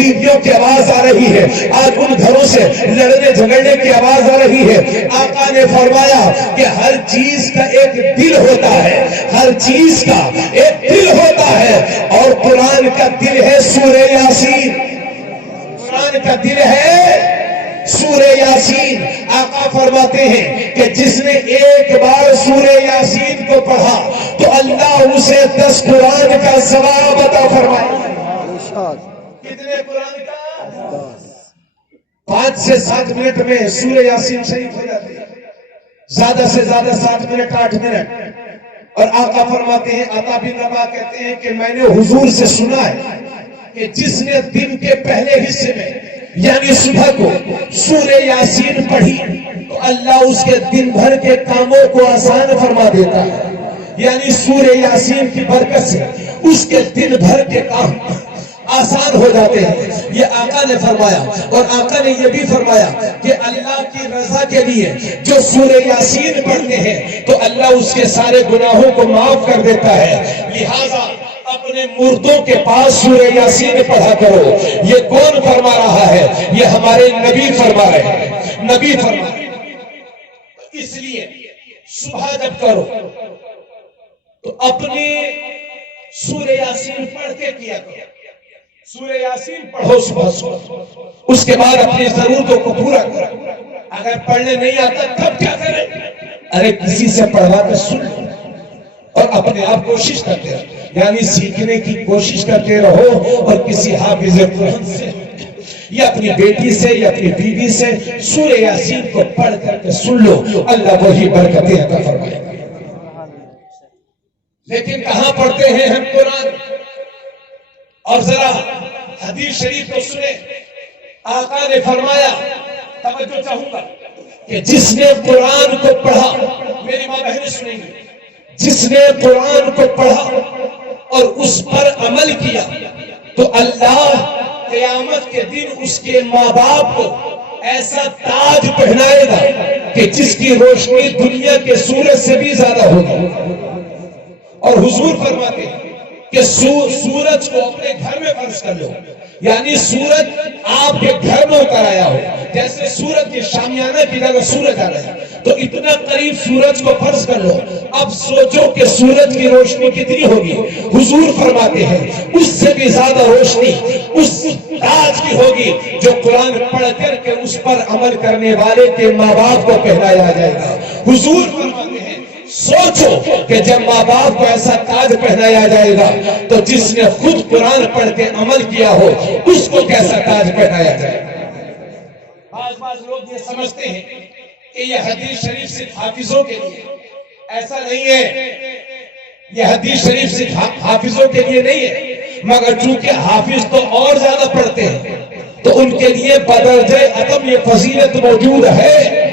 بیویوں کی آواز آ رہی ہے، آج ان گھروں سے لڑنے جھگڑنے کی آواز آ رہی ہے۔ آقا نے فرمایا کہ ہر چیز کا ایک دل ہوتا ہے، ہر چیز کا ایک دل ہوتا ہے، اور قرآن کا دل ہے سورہ یاسین۔ قرآن کا دل ہے سورہ یاسین۔ آقا فرماتے ہیں کہ جس نے ایک بار سورہ یاسین کو پڑھا تو اللہ اسے 10 قرآن کا ثواب عطا فرمائے۔ کتنے قرآن کا؟ 5 سے 7 منٹ میں سورہ یاسین شریف ہو جاتی ہے، زیادہ سے زیادہ 7 منٹ 8 منٹ۔ اور آقا فرماتے ہیں، عطا بن رباح کہتے ہیں کہ میں نے حضور سے سنا ہے کہ جس نے دن کے پہلے حصے میں یعنی صبح کو سورہ یاسین پڑھی تو اللہ اس کے دن بھر کے کاموں کو آسان فرما دیتا ہے، یعنی سورہ یاسین کی برکت سے اس کے دن بھر کے کام آسان ہو جاتے ہیں۔ یہ آقا نے فرمایا، اور آقا نے یہ بھی فرمایا کہ اللہ کی رضا کے لیے جو سورہ یاسین پڑھتے ہیں تو اللہ اس کے سارے گناہوں کو معاف کر دیتا ہے۔ لہٰذا اپنے مردوں کے پاس سورہ یاسین پڑھا کرو۔ یہ کون فرما رہا ہے؟ یہ ہمارے نبی فرما رہے ہیں، نبی فرما رہے ہیں۔ اس لیے صبح جب کرو تو اپنے سورہ یاسین پڑھ کے کیا کرو، سورہ یاسین پڑھو صبح، اس کے بعد اپنی ضرورتوں کو پورا کرو۔ اگر پڑھنے نہیں آتا تب کیا کریں؟ ارے کسی سے پڑھوا کے سن لو اور اپنے آپ کوشش کرتے رہو، یعنی سیکھنے کی کوشش کرتے رہو، اور کسی حافظ قرآن سے یا اپنی بیٹی سے یا اپنی بیوی سے سورہ یاسین کو پڑھ کر کے سن لو، اللہ وہی برکتیں عطا فرمائے گا۔ لیکن کہاں پڑھتے ہیں ہم قرآن؟ اور ذرا حدیث شریف کو سنیں۔ آقا نے فرمایا، توجہ چاہوں گا کہ جس نے قرآن کو پڑھا، میری ماں بہنیں سنیں گی، جس نے قرآن کو پڑھا اور اس پر عمل کیا تو اللہ قیامت کے دن اس کے ماں باپ کو ایسا تاج پہنائے گا کہ جس کی روشنی دنیا کے سورج سے بھی زیادہ ہوگی۔ اور حضور فرماتے ہیں کہ سورج کو اپنے گھر میں فرض کر لو، یعنی سورج آپ کے گھر میں اتر آیا ہو، جیسے سورج کے شامیانہ کی جگہ سورج آ رہا ہے تو اتنا قریب سورج کو فرض کر لو۔ اب سوچو کہ سورج کی روشنی کتنی ہوگی؟ حضور فرماتے ہیں اس سے بھی زیادہ روشنی اس تاج کی ہوگی جو قرآن پڑھ کر کے اس پر عمل کرنے والے کے ماں باپ کو پہنایا جائے گا۔ حضور فرماتے ہیں سوچو کہ جب ماں باپ کو ایسا تاج پہنایا جائے گا تو جس نے خود قرآن پڑھ کے عمل کیا ہو اس کو کیسا تاج پہنایا جائے گا۔ بعض لوگ یہ سمجھتے ہیں کہ یہ حدیث شریف صرف حافظوں کے لیے، ایسا نہیں ہے۔ یہ حدیث شریف صرف حافظوں کے لیے نہیں ہے، مگر چونکہ حافظ تو اور زیادہ پڑھتے ہیں تو ان کے لیے بدرجہ عدم یہ فضیلت موجود ہے۔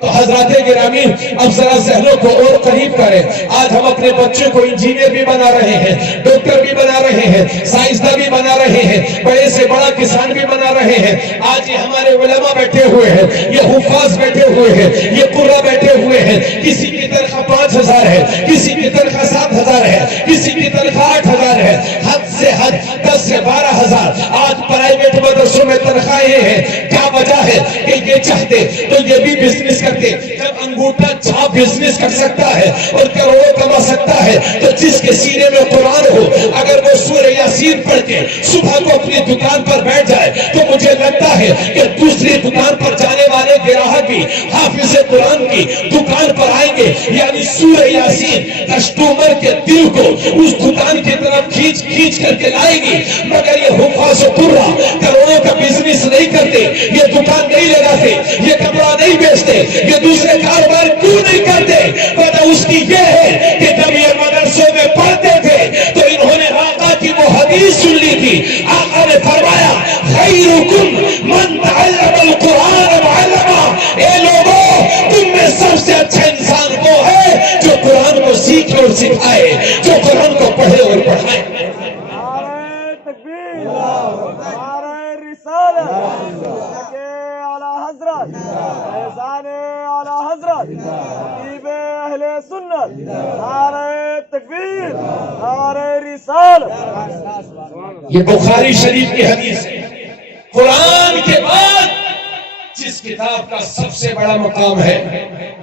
تو حضرات گرامی، اب ذرا ذہنوں کو اور قریب کریں۔ آج ہم اپنے بچوں کو انجینئر بھی بنا رہے ہیں، ڈاکٹر بھی بنا رہے ہیں، سائنسداں بھی بنا رہے ہیں، بڑے سے بڑا کسان بھی بنا رہے ہیں۔ آج یہ ہمارے علماء بیٹھے ہوئے ہیں، یہ حفاظ بیٹھے ہوئے ہیں، یہ قرہ بیٹھے ہوئے ہیں۔ کسی کی تنخواہ 5,000 ہے، کسی کی تنخواہ 7,000 ہے، کسی کی تنخواہ 8,000 ہے، حد سے حد 10 سے 12,000۔ آج پرائیویٹ مدرسوں میں تنخواہیں ہیں، کیا وجہ ہے کہ یہ چاہتے تو یہ بھی بزنس کرتے۔ جب انگوٹھا چھاپ بزنس کر سکتا ہے اور کروڑوں کما سکتا ہے تو جس کے سینے میں قرآن ہو، اگر وہ سورہ یاسین پڑھ کے صبح کو اپنی دکان پر بیٹھ جائے تو مجھے لگتا ہے کہ دوسری دکان پر جانے والے گراہک بھی حافظ قرآن کی دکان پر آئیں گے، یعنی سورہ یاسین کسٹمر کے دل کو اس دکان کی طرف کھینچ کر کے لائے گی۔ مگر یہ حفاظ و قرہ کروڑوں کا بزنس نہیں کرتے، یہ دکان نہیں لگاتے، یہ کپڑا نہیں بیچتے، یہ دوسرے کاروبار کیوں نہیں کرتے؟ وجہ اس کی یہ ہے کہ جب یہ مدرسوں میں پڑھتے تھے تو انہوں نے آقا کی وہ حدیث سن لی تھی۔ آقا نے فرمایا خیرکم من تعلم القرآن وعلمہ، اے لوگوں تم میں سب سے اچھا انسان وہ ہے جو قرآن کو سیکھے اور سکھائے، جو قرآن کو پڑھے اور پڑھائے۔ نعرہ تکبیر، نعرہ رسالت، حضرت احسان اعلی حضرت خطیب اہل سنت، نعرہ تکبیر، نعرہ رسالت۔ یہ بخاری شریف کی حدیث ہے۔ قرآن کے بعد جس کتاب کا سب سے بڑا مقام ہے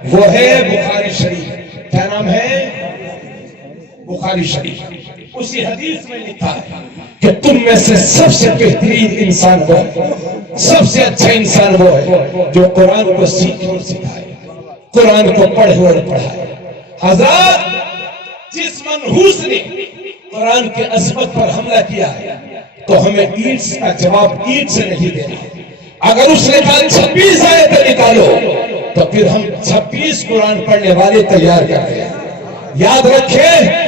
وہ ہے بخاری شریف. کیا نام ہے؟ بخاری شریف. اسی حدیث میں لکھا ہے کہ تم میں سے سب سے بہترین انسان وہ ہے, سب سے اچھا انسان وہ ہے جو قرآن کو سیکھے اور سکھائے, قرآن کو پڑھے اور پڑھائے. حضرات, جس منحوس نے قرآن کے عظمت پر حملہ کیا ہے تو ہمیں اینٹ کا جواب اینٹ سے نہیں دینا. اگر اس نے کہا 26 آیتیں نکالو تو پھر ہم 26 قرآن پڑھنے والے تیار کرتے ہیں. یاد رکھیں,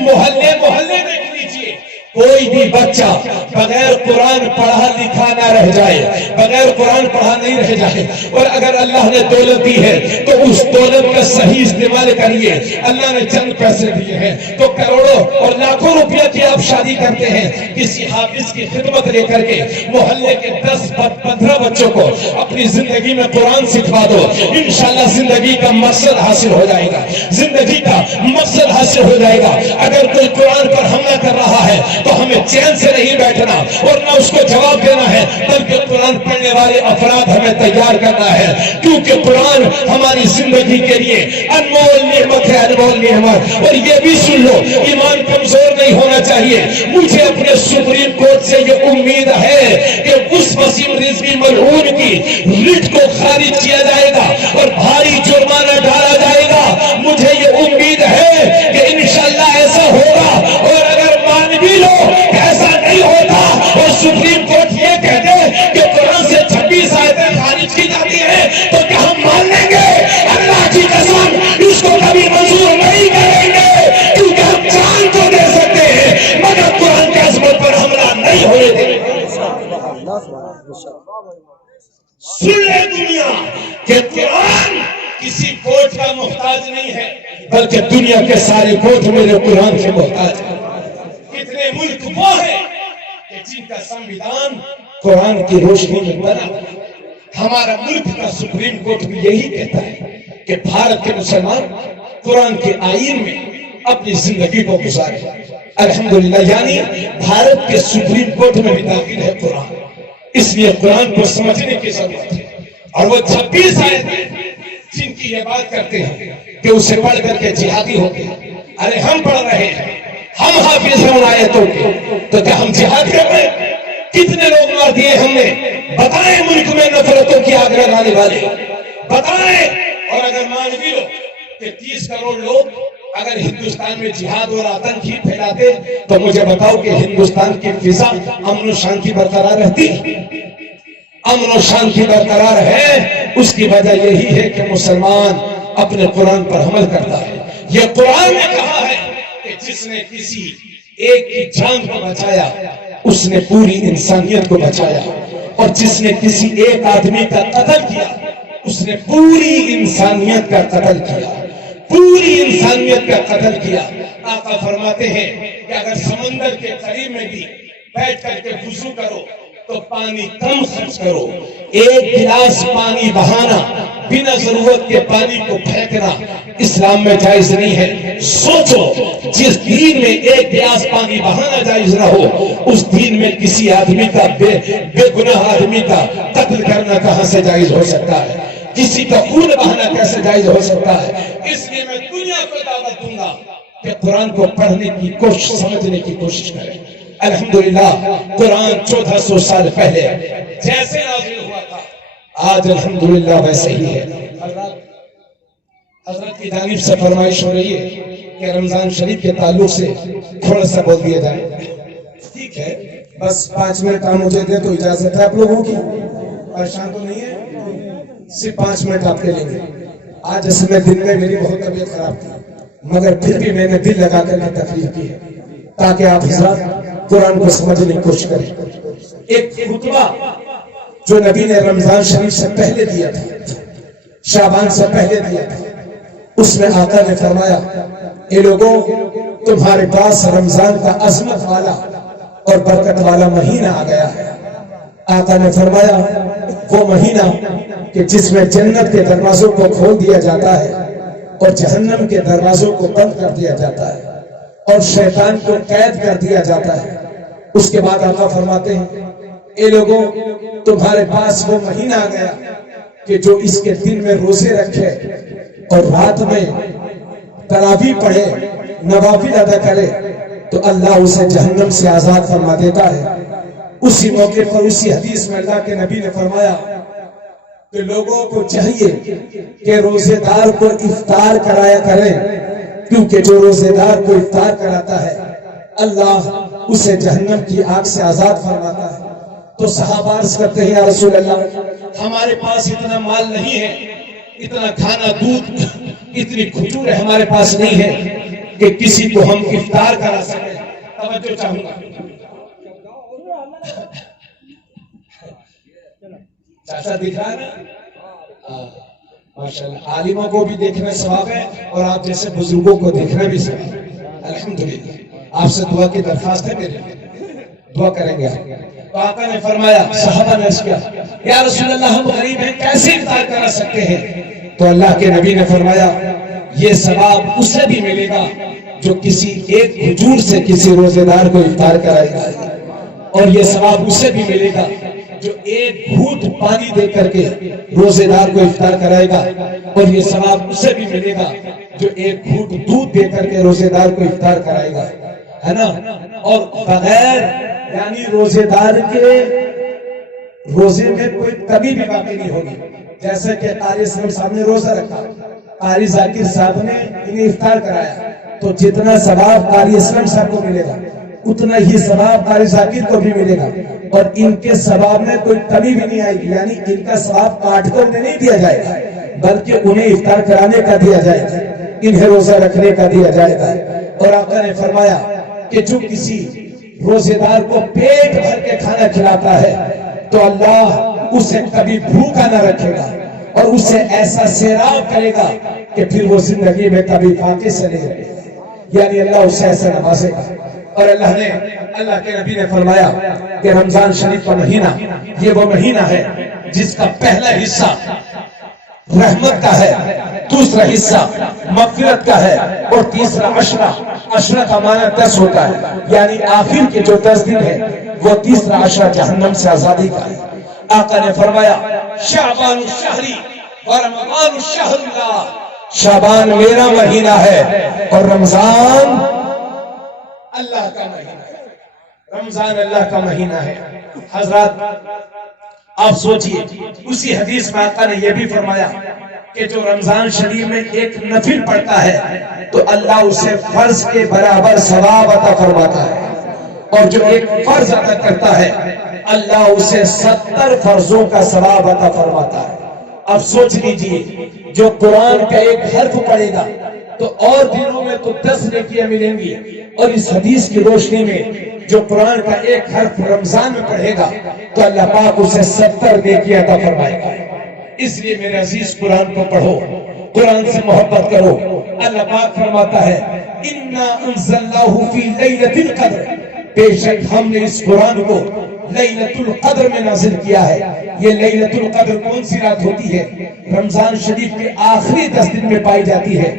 محلے دیکھ لیجیے, کوئی بھی بچہ بغیر قرآن پڑھا لکھا نہ رہ جائے, بغیر قرآن پڑھا نہیں رہ جائے. اور اگر اللہ نے دولت دی ہے تو اس دولت کا صحیح استعمال کریے. اللہ نے چند پیسے دیے ہیں تو کروڑوں اور لاکھوں روپیہ کی آپ شادی کرتے ہیں, کسی حافظ کی خدمت لے کر کے محلے کے 10-15 بچوں کو اپنی زندگی میں قرآن سکھوا دو, انشاءاللہ زندگی کا مقصد حاصل ہو جائے گا, زندگی کا مقصد حاصل ہو جائے گا. اگر کوئی قرآن پر حملہ کر رہا ہے تو ہمیں چین سے نہیں بیٹھنا اور نہ اس کو جواب دینا ہے, بلکہ قرآن پڑھنے والے افراد ہمیں تیار کرنا ہے, کیونکہ قرآن ہماری زندگی کے لیے انمول نعمت ہے, انمول نعمت. اور یہ بھی سن لو, ایمان کمزور نہیں ہونا چاہیے. مجھے اپنے سپریم کورٹ سے یہ امید ہے کہ اس وسیم رضوی ملعون کی رٹ کو خارج کیا جائے گا اور بھاری جرمانہ ڈالا جائے گا. مجھے یہ امید ہے کہ انشاءاللہ ایسا ہوگا. اور اگر مان بھی لو ایسا نہیں ہوتا اور سپریم کورٹ یہ کہتے کہ قرآن سے 26 آیتیں خارج کی جاتی ہیں تو کیا ہم مان لیں گے؟ اللہ کی قسم اس کو کبھی منظور نہیں کریں گے, کیونکہ ہم جان تو دے سکتے ہیں مگر قرآن کی عظمت پر حملہ نہیں ہونے دیں گے. سن لے دنیا کہ قرآن کسی کوٹ کا محتاج نہیں ہے, بلکہ دنیا کے سارے کوٹ میرے قرآن کے محتاج ہیں. کتنے ملک وہ ہیں کہ جن کا سنویدھان قرآن کی روشنی میں بنا. ہمارا ملک کا سپریم کورٹ بھی یہی کہتا ہے کہ بھارت کے مسلمان قرآن کے آئین میں اپنی زندگی کو گزارے. الحمدللہ, یعنی بھارت کے سپریم کورٹ میں بھی داخل ہے قرآن. اس لیے قرآن کو سمجھنے کی ضرورت ہے. اور وہ 26 آیتیں جن کی یہ بات کرتے ہیں کہ اسے پڑھ کر کے جہادی ہوتے ہیں. ارے ہم پڑھ رہے ہیں, ہم حافظ ہیں ان آیتوں کے, تو کیا ہم جہاد کر رہے ہیں؟ کتنے لوگ مار دیے ہم نے؟ بتائیں ملک میں نفرتوں کی آگ لگانے والے, بتائیں. اور اگر مان بھی لو کہ 30 کروڑ لوگ اگر ہندوستان میں جہاد اور آتنک ہی پھیلاتے تو مجھے بتاؤ کہ ہندوستان کی فضا امن و شانتی برقرار رہتی؟ امن و شانتی برقرار ہے. اس کی وجہ یہی ہے کہ مسلمان اپنے قرآن پر عمل کرتا ہے. یہ قرآن نے کہا ہے کہ جس نے کسی ایک کی جان کو بچایا اس نے پوری انسانیت کو بچایا, اور جس نے کسی ایک آدمی کا قتل کیا اس نے پوری انسانیت کا قتل کیا, پوری انسانیت کا قتل کیا. آقا فرماتے ہیں کہ اگر سمندر کے قریب میں بھی بیٹھ کر کے وضو کرو تو پانی کم خرچ کرو. ایک گلاس پانی بہانا, بنا ضرورت کے پانی کو پھینکنا اسلام میں جائز نہیں ہے. سوچو, جس دین میں ایک گلاس پانی بہانا جائز نہ ہو, اس دین میں کسی آدمی کا بے گناہ آدمی کا قتل کرنا کہاں سے جائز ہو سکتا ہے؟ کسی کا خون بہانا کیسے جائز ہو سکتا ہے؟ اس لیے میں دنیا کو دعوت دوں گا کہ قرآن کو پڑھنے کی کوشش, سمجھنے کی کوشش کریں. الحمدللہ قرآن 1400 سال پہلے جیسے نازل ہوا تھا آج الحمدللہ ویسے ہی ہے. حضرت کی جانب سے فرمائش ہو رہی ہے کہ رمضان شریف کے تعلق سے تھوڑا سا بول دیا جائے. ٹھیک ہے, بس 5 منٹ آپ مجھے دے تو اجازت ہے آپ لوگوں کی, پریشان تو نہیں ہے, صرف 5 منٹ آپ کے لیں گے. آج اس میں دن میں میری بہت طبیعت خراب تھی مگر پھر بھی میں نے دل لگا کر کے تکلیف کی ہے تاکہ آپ حضرات قرآن کو سمجھنے کی کوشش کریں. ایک خطبہ جو نبی نے رمضان شریف سے پہلے دیا تھا, شعبان سے پہلے دیا تھا, اس میں آقا نے فرمایا اے لوگوں تمہارے پاس رمضان کا عظمت والا اور برکت والا مہینہ آ گیا ہے. آقا نے فرمایا وہ مہینہ کہ جس میں جنت کے دروازوں کو کھول دیا جاتا ہے اور جہنم کے دروازوں کو بند کر دیا جاتا ہے اور شیطان کو قید کر دیا جاتا ہے. اس کے بعد آقا فرماتے ہیں اے لوگوں تمہارے پاس وہ مہینہ آ گیا کہ جو اس کے دن میں روزے رکھے اور رات میں تراویح پڑھے نوافل ادا کرے تو اللہ اسے جہنم سے آزاد فرما دیتا ہے۔ اسی موقع پر اسی حدیث میں اللہ کے نبی نے فرمایا کہ لوگوں کو چاہیے کہ روزے دار کو افطار کرایا کریں، کیونکہ جو روزے دار کو افطار کراتا ہے اللہ اسے جہنم کی آگ سے آزاد فرماتا ہے۔ تو صحابہ عرض کرتے ہیں یا رسول اللہ ہمارے پاس اتنا مال نہیں ہے، اتنا کھانا دودھ اتنی کھجور ہمارے پاس نہیں ہے کہ کسی کو ہم افطار کرا سکیں۔ توجہ چاہوں گا، چاچا دکھ رہا ہے نا، ماشاءاللہ عالموں کو بھی دیکھنا ثواب ہے اور آپ جیسے بزرگوں کو دیکھنا بھی ثواب ہے۔ الحمدللہ آپ سے دعا کی درخواست ہے، میرے دعا کریں گے۔ تو آقا نے فرمایا، صحابہ نے عرض کیا یا رسول اللہ ہم غریب ہیں کیسے افطار کرا سکتے ہیں؟ تو اللہ کے نبی نے فرمایا یہ ثواب اسے بھی ملے گا جو کسی ایک کھجور سے کسی روزے دار کو افطار کرائے گا، اور یہ ثواب اسے بھی ملے گا جو ایک گھونٹ پانی دے کر کے روزے دار کو افطار کرائے گا، اور یہ ثواب اسے بھی ملے گا جو ایک گھونٹ دودھ دے کر کے روزے دار کو افطار کرائے گا، ہے نا۔ اور بغیر یعنی روزے دار کے روزے میں کوئی کمی بھی باقی نہیں ہوگی۔ جیسے کہ قاری اسلم صاحب نے روزہ رکھا، قاری ذاکر صاحب نے انہیں افطار کرایا، تو جتنا ثواب قاری اسلم صاحب کو ملے گا اتنا ہی ثواب قاری ذاکر کو بھی ملے گا، اور ان کے ثواب میں کوئی کمی بھی نہیں آئے گی، یعنی ان کا ثواب کاٹ کر انہیں نہیں دیا جائے گا بلکہ انہیں افطار کرانے کا دیا جائے گا، انہیں روزہ رکھنے کا دیا جائے گا۔ اور آقا نے فرمایا کہ جو کسی روزے دار کو پیٹ بھر کے کھانا کھلاتا ہے تو اللہ اسے کبھی بھوکا نہ رکھے گا اور اسے ایسا سیراب کرے گا کہ پھر وہ زندگی میں کبھی فاقے سے نہیں رہے گا، یعنی اللہ اسے ایسا نوازے گا۔ اور اللہ کے نبی نے فرمایا کہ رمضان شریف کا مہینہ یہ وہ مہینہ ہے جس کا پہلا حصہ رحمت کا ہے، دوسرا حصہ مغفرت کا ہے، اور تیسرا عشرہ کا معنی 10 ہوتا ہے، یعنی آخر کے جو 10 دن ہے وہ تیسرا عشرہ جہنم سے آزادی کا ہے۔ آقا نے فرمایا شعبان الشہری و رمضان الشہر اللہ، شعبان میرا مہینہ ہے اور رمضان اللہ کا مہینہ ہے، رمضان اللہ کا مہینہ ہے۔ حضرات آپ سوچئے اسی حدیث میں آقا نے یہ بھی فرمایا کہ جو رمضان شریف میں ایک نفل پڑھتا ہے تو اللہ اسے فرض کے برابر ثواب عطا فرماتا ہے، اور جو ایک فرض ادا کرتا ہے اللہ اسے 70 فرضوں کا ثواب عطا فرماتا ہے۔ اب سوچ لیجئے جو قرآن کا ایک حرف پڑھے گا تو اور دنوں میں تو 10 نیکیاں ملیں گی، اور اس حدیث کی روشنی میں جو قرآن کا ایک حرف رمضان میں پڑھے گا تو اللہ پاک اسے 70 نیکیاں عطا فرمائے گا۔ اس لیے میرے عزیز قرآن کو پڑھو، قرآن سے محبت کرو۔ اللہ پاک فرماتا ہے اِنَّا أَنزَلْنَاهُ فِي لَيْلَةِ الْقَدْرِ، بے شک ہم نے اس قرآن کو لیلۃ القدر میں نازل کیا ہے۔ یہ لیلۃ القدر کون سی رات ہوتی ہے؟ رمضان شریف کے آخری 10 دن میں پائی جاتی ہے،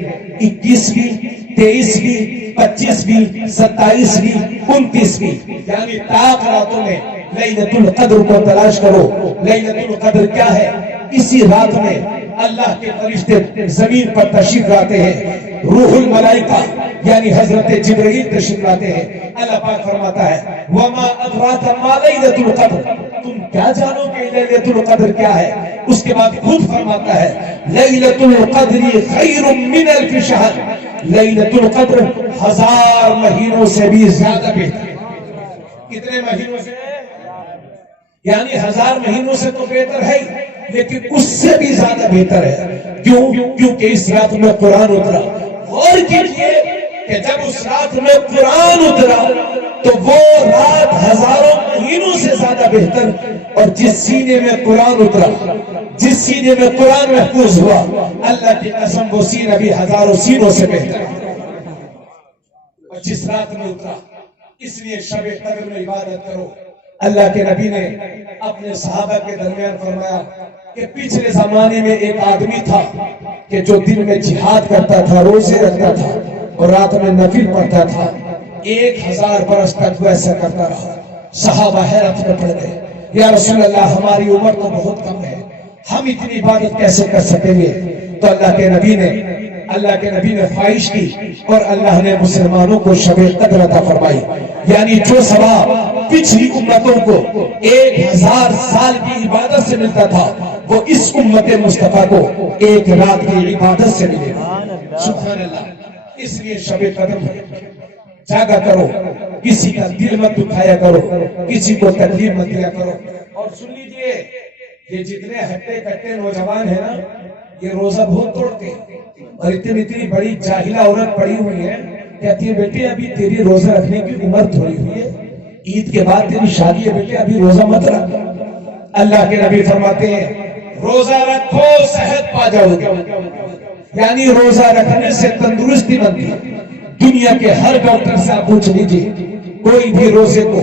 21ویں 23ویں 25ویں 27ویں 29ویں، یعنی طاق راتوں میں لیلۃ القدر کو تلاش کرو۔ لیلۃ القدر کیا ہے؟ اسی رات میں اللہ کے فرشتے زمین پر تشریف لاتے ہیں، روح الملائکہ یعنی حضرت جبرائیل تشریف لاتے ہیں۔ اللہ پاک فرماتا ہے وَمَا أَدْرَاكَ مَا لَيْلَةُ الْقَدْرِ، تم کیا جانو کہ لیلۃ القدر کیا ہے؟ اس کے بعد خود فرماتا ہے لیلۃ القدر خیر من الف شہر، لیلۃ القدر 1000 مہینوں سے بھی زیادہ بہتر ہے۔ کتنے مہینوں سے؟ یعنی 1000 مہینوں سے تو بہتر ہے، لیکن اس سے بھی زیادہ بہتر ہے۔ کیونکہ اس رات میں قرآن اترا۔ غور کیجئے کہ جب اس رات میں قرآن اترا تو وہ رات 1000 مہینوں سے زیادہ بہتر، اور جس سینے میں قرآن اترا، جس سینے میں قرآن محفوظ ہوا، اللہ کی قسم وہ سینہ بھی 1000 سینوں سے بہتر ہے۔ اور جس رات میں اترا، اس لیے شب قدر میں عبادت کرو۔ اللہ کے نبی نے اپنے صحابہ کے درمیان فرمایا کہ پچھلے زمانے میں ایک آدمی تھا کہ جو دن میں جہاد کرتا تھا، روزے رکھتا تھا اور رات میں نفل پڑھتا تھا، 1000 برس تک وہ ایسا کرتا رہا۔ صحابہ حیرت میں پڑ گئے، یا رسول اللہ ہماری عمر تو بہت کم ہے، ہم اتنی عبادت کیسے کر سکیں گے؟ تو اللہ کے نبی نے خواہش کی اور اللہ نے مسلمانوں کو شب قدر عطا فرمائی، یعنی جو ثواب پچھلی امتوں کو 1000 سال کی عبادت سے ملتا تھا وہ اس امت مصطفیٰ کو 1 رات کی عبادت سے ملے گا۔ سبحان اللہ۔ اس لیے شب قدر جاگا کرو، کسی کا دل مت دکھایا کرو، کسی کو تکلیف مت دیا کرو۔ اور سن لیجئے، یہ جتنے ہٹے کٹے نوجوان ہیں نا، یہ روزہ بہت توڑتے ہیں، اور اتنی بڑی جاہلہ عورت پڑی ہوئی ہے، کہتی ہے بیٹے ابھی تیری روزہ رکھنے کی عمر تھوڑی ہوئی ہے، عید کے بعد تیری شادی ہے بیٹے، ابھی روزہ مت رکھ۔ اللہ کے نبی فرماتے ہیں روزہ رکھو صحت پا جاؤ گے، یعنی روزہ رکھنے سے تندرستی بنتی ہے۔ دنیا کے ہر ڈاکٹر سے آپ پوچھ لیجیے، کوئی بھی روزے کو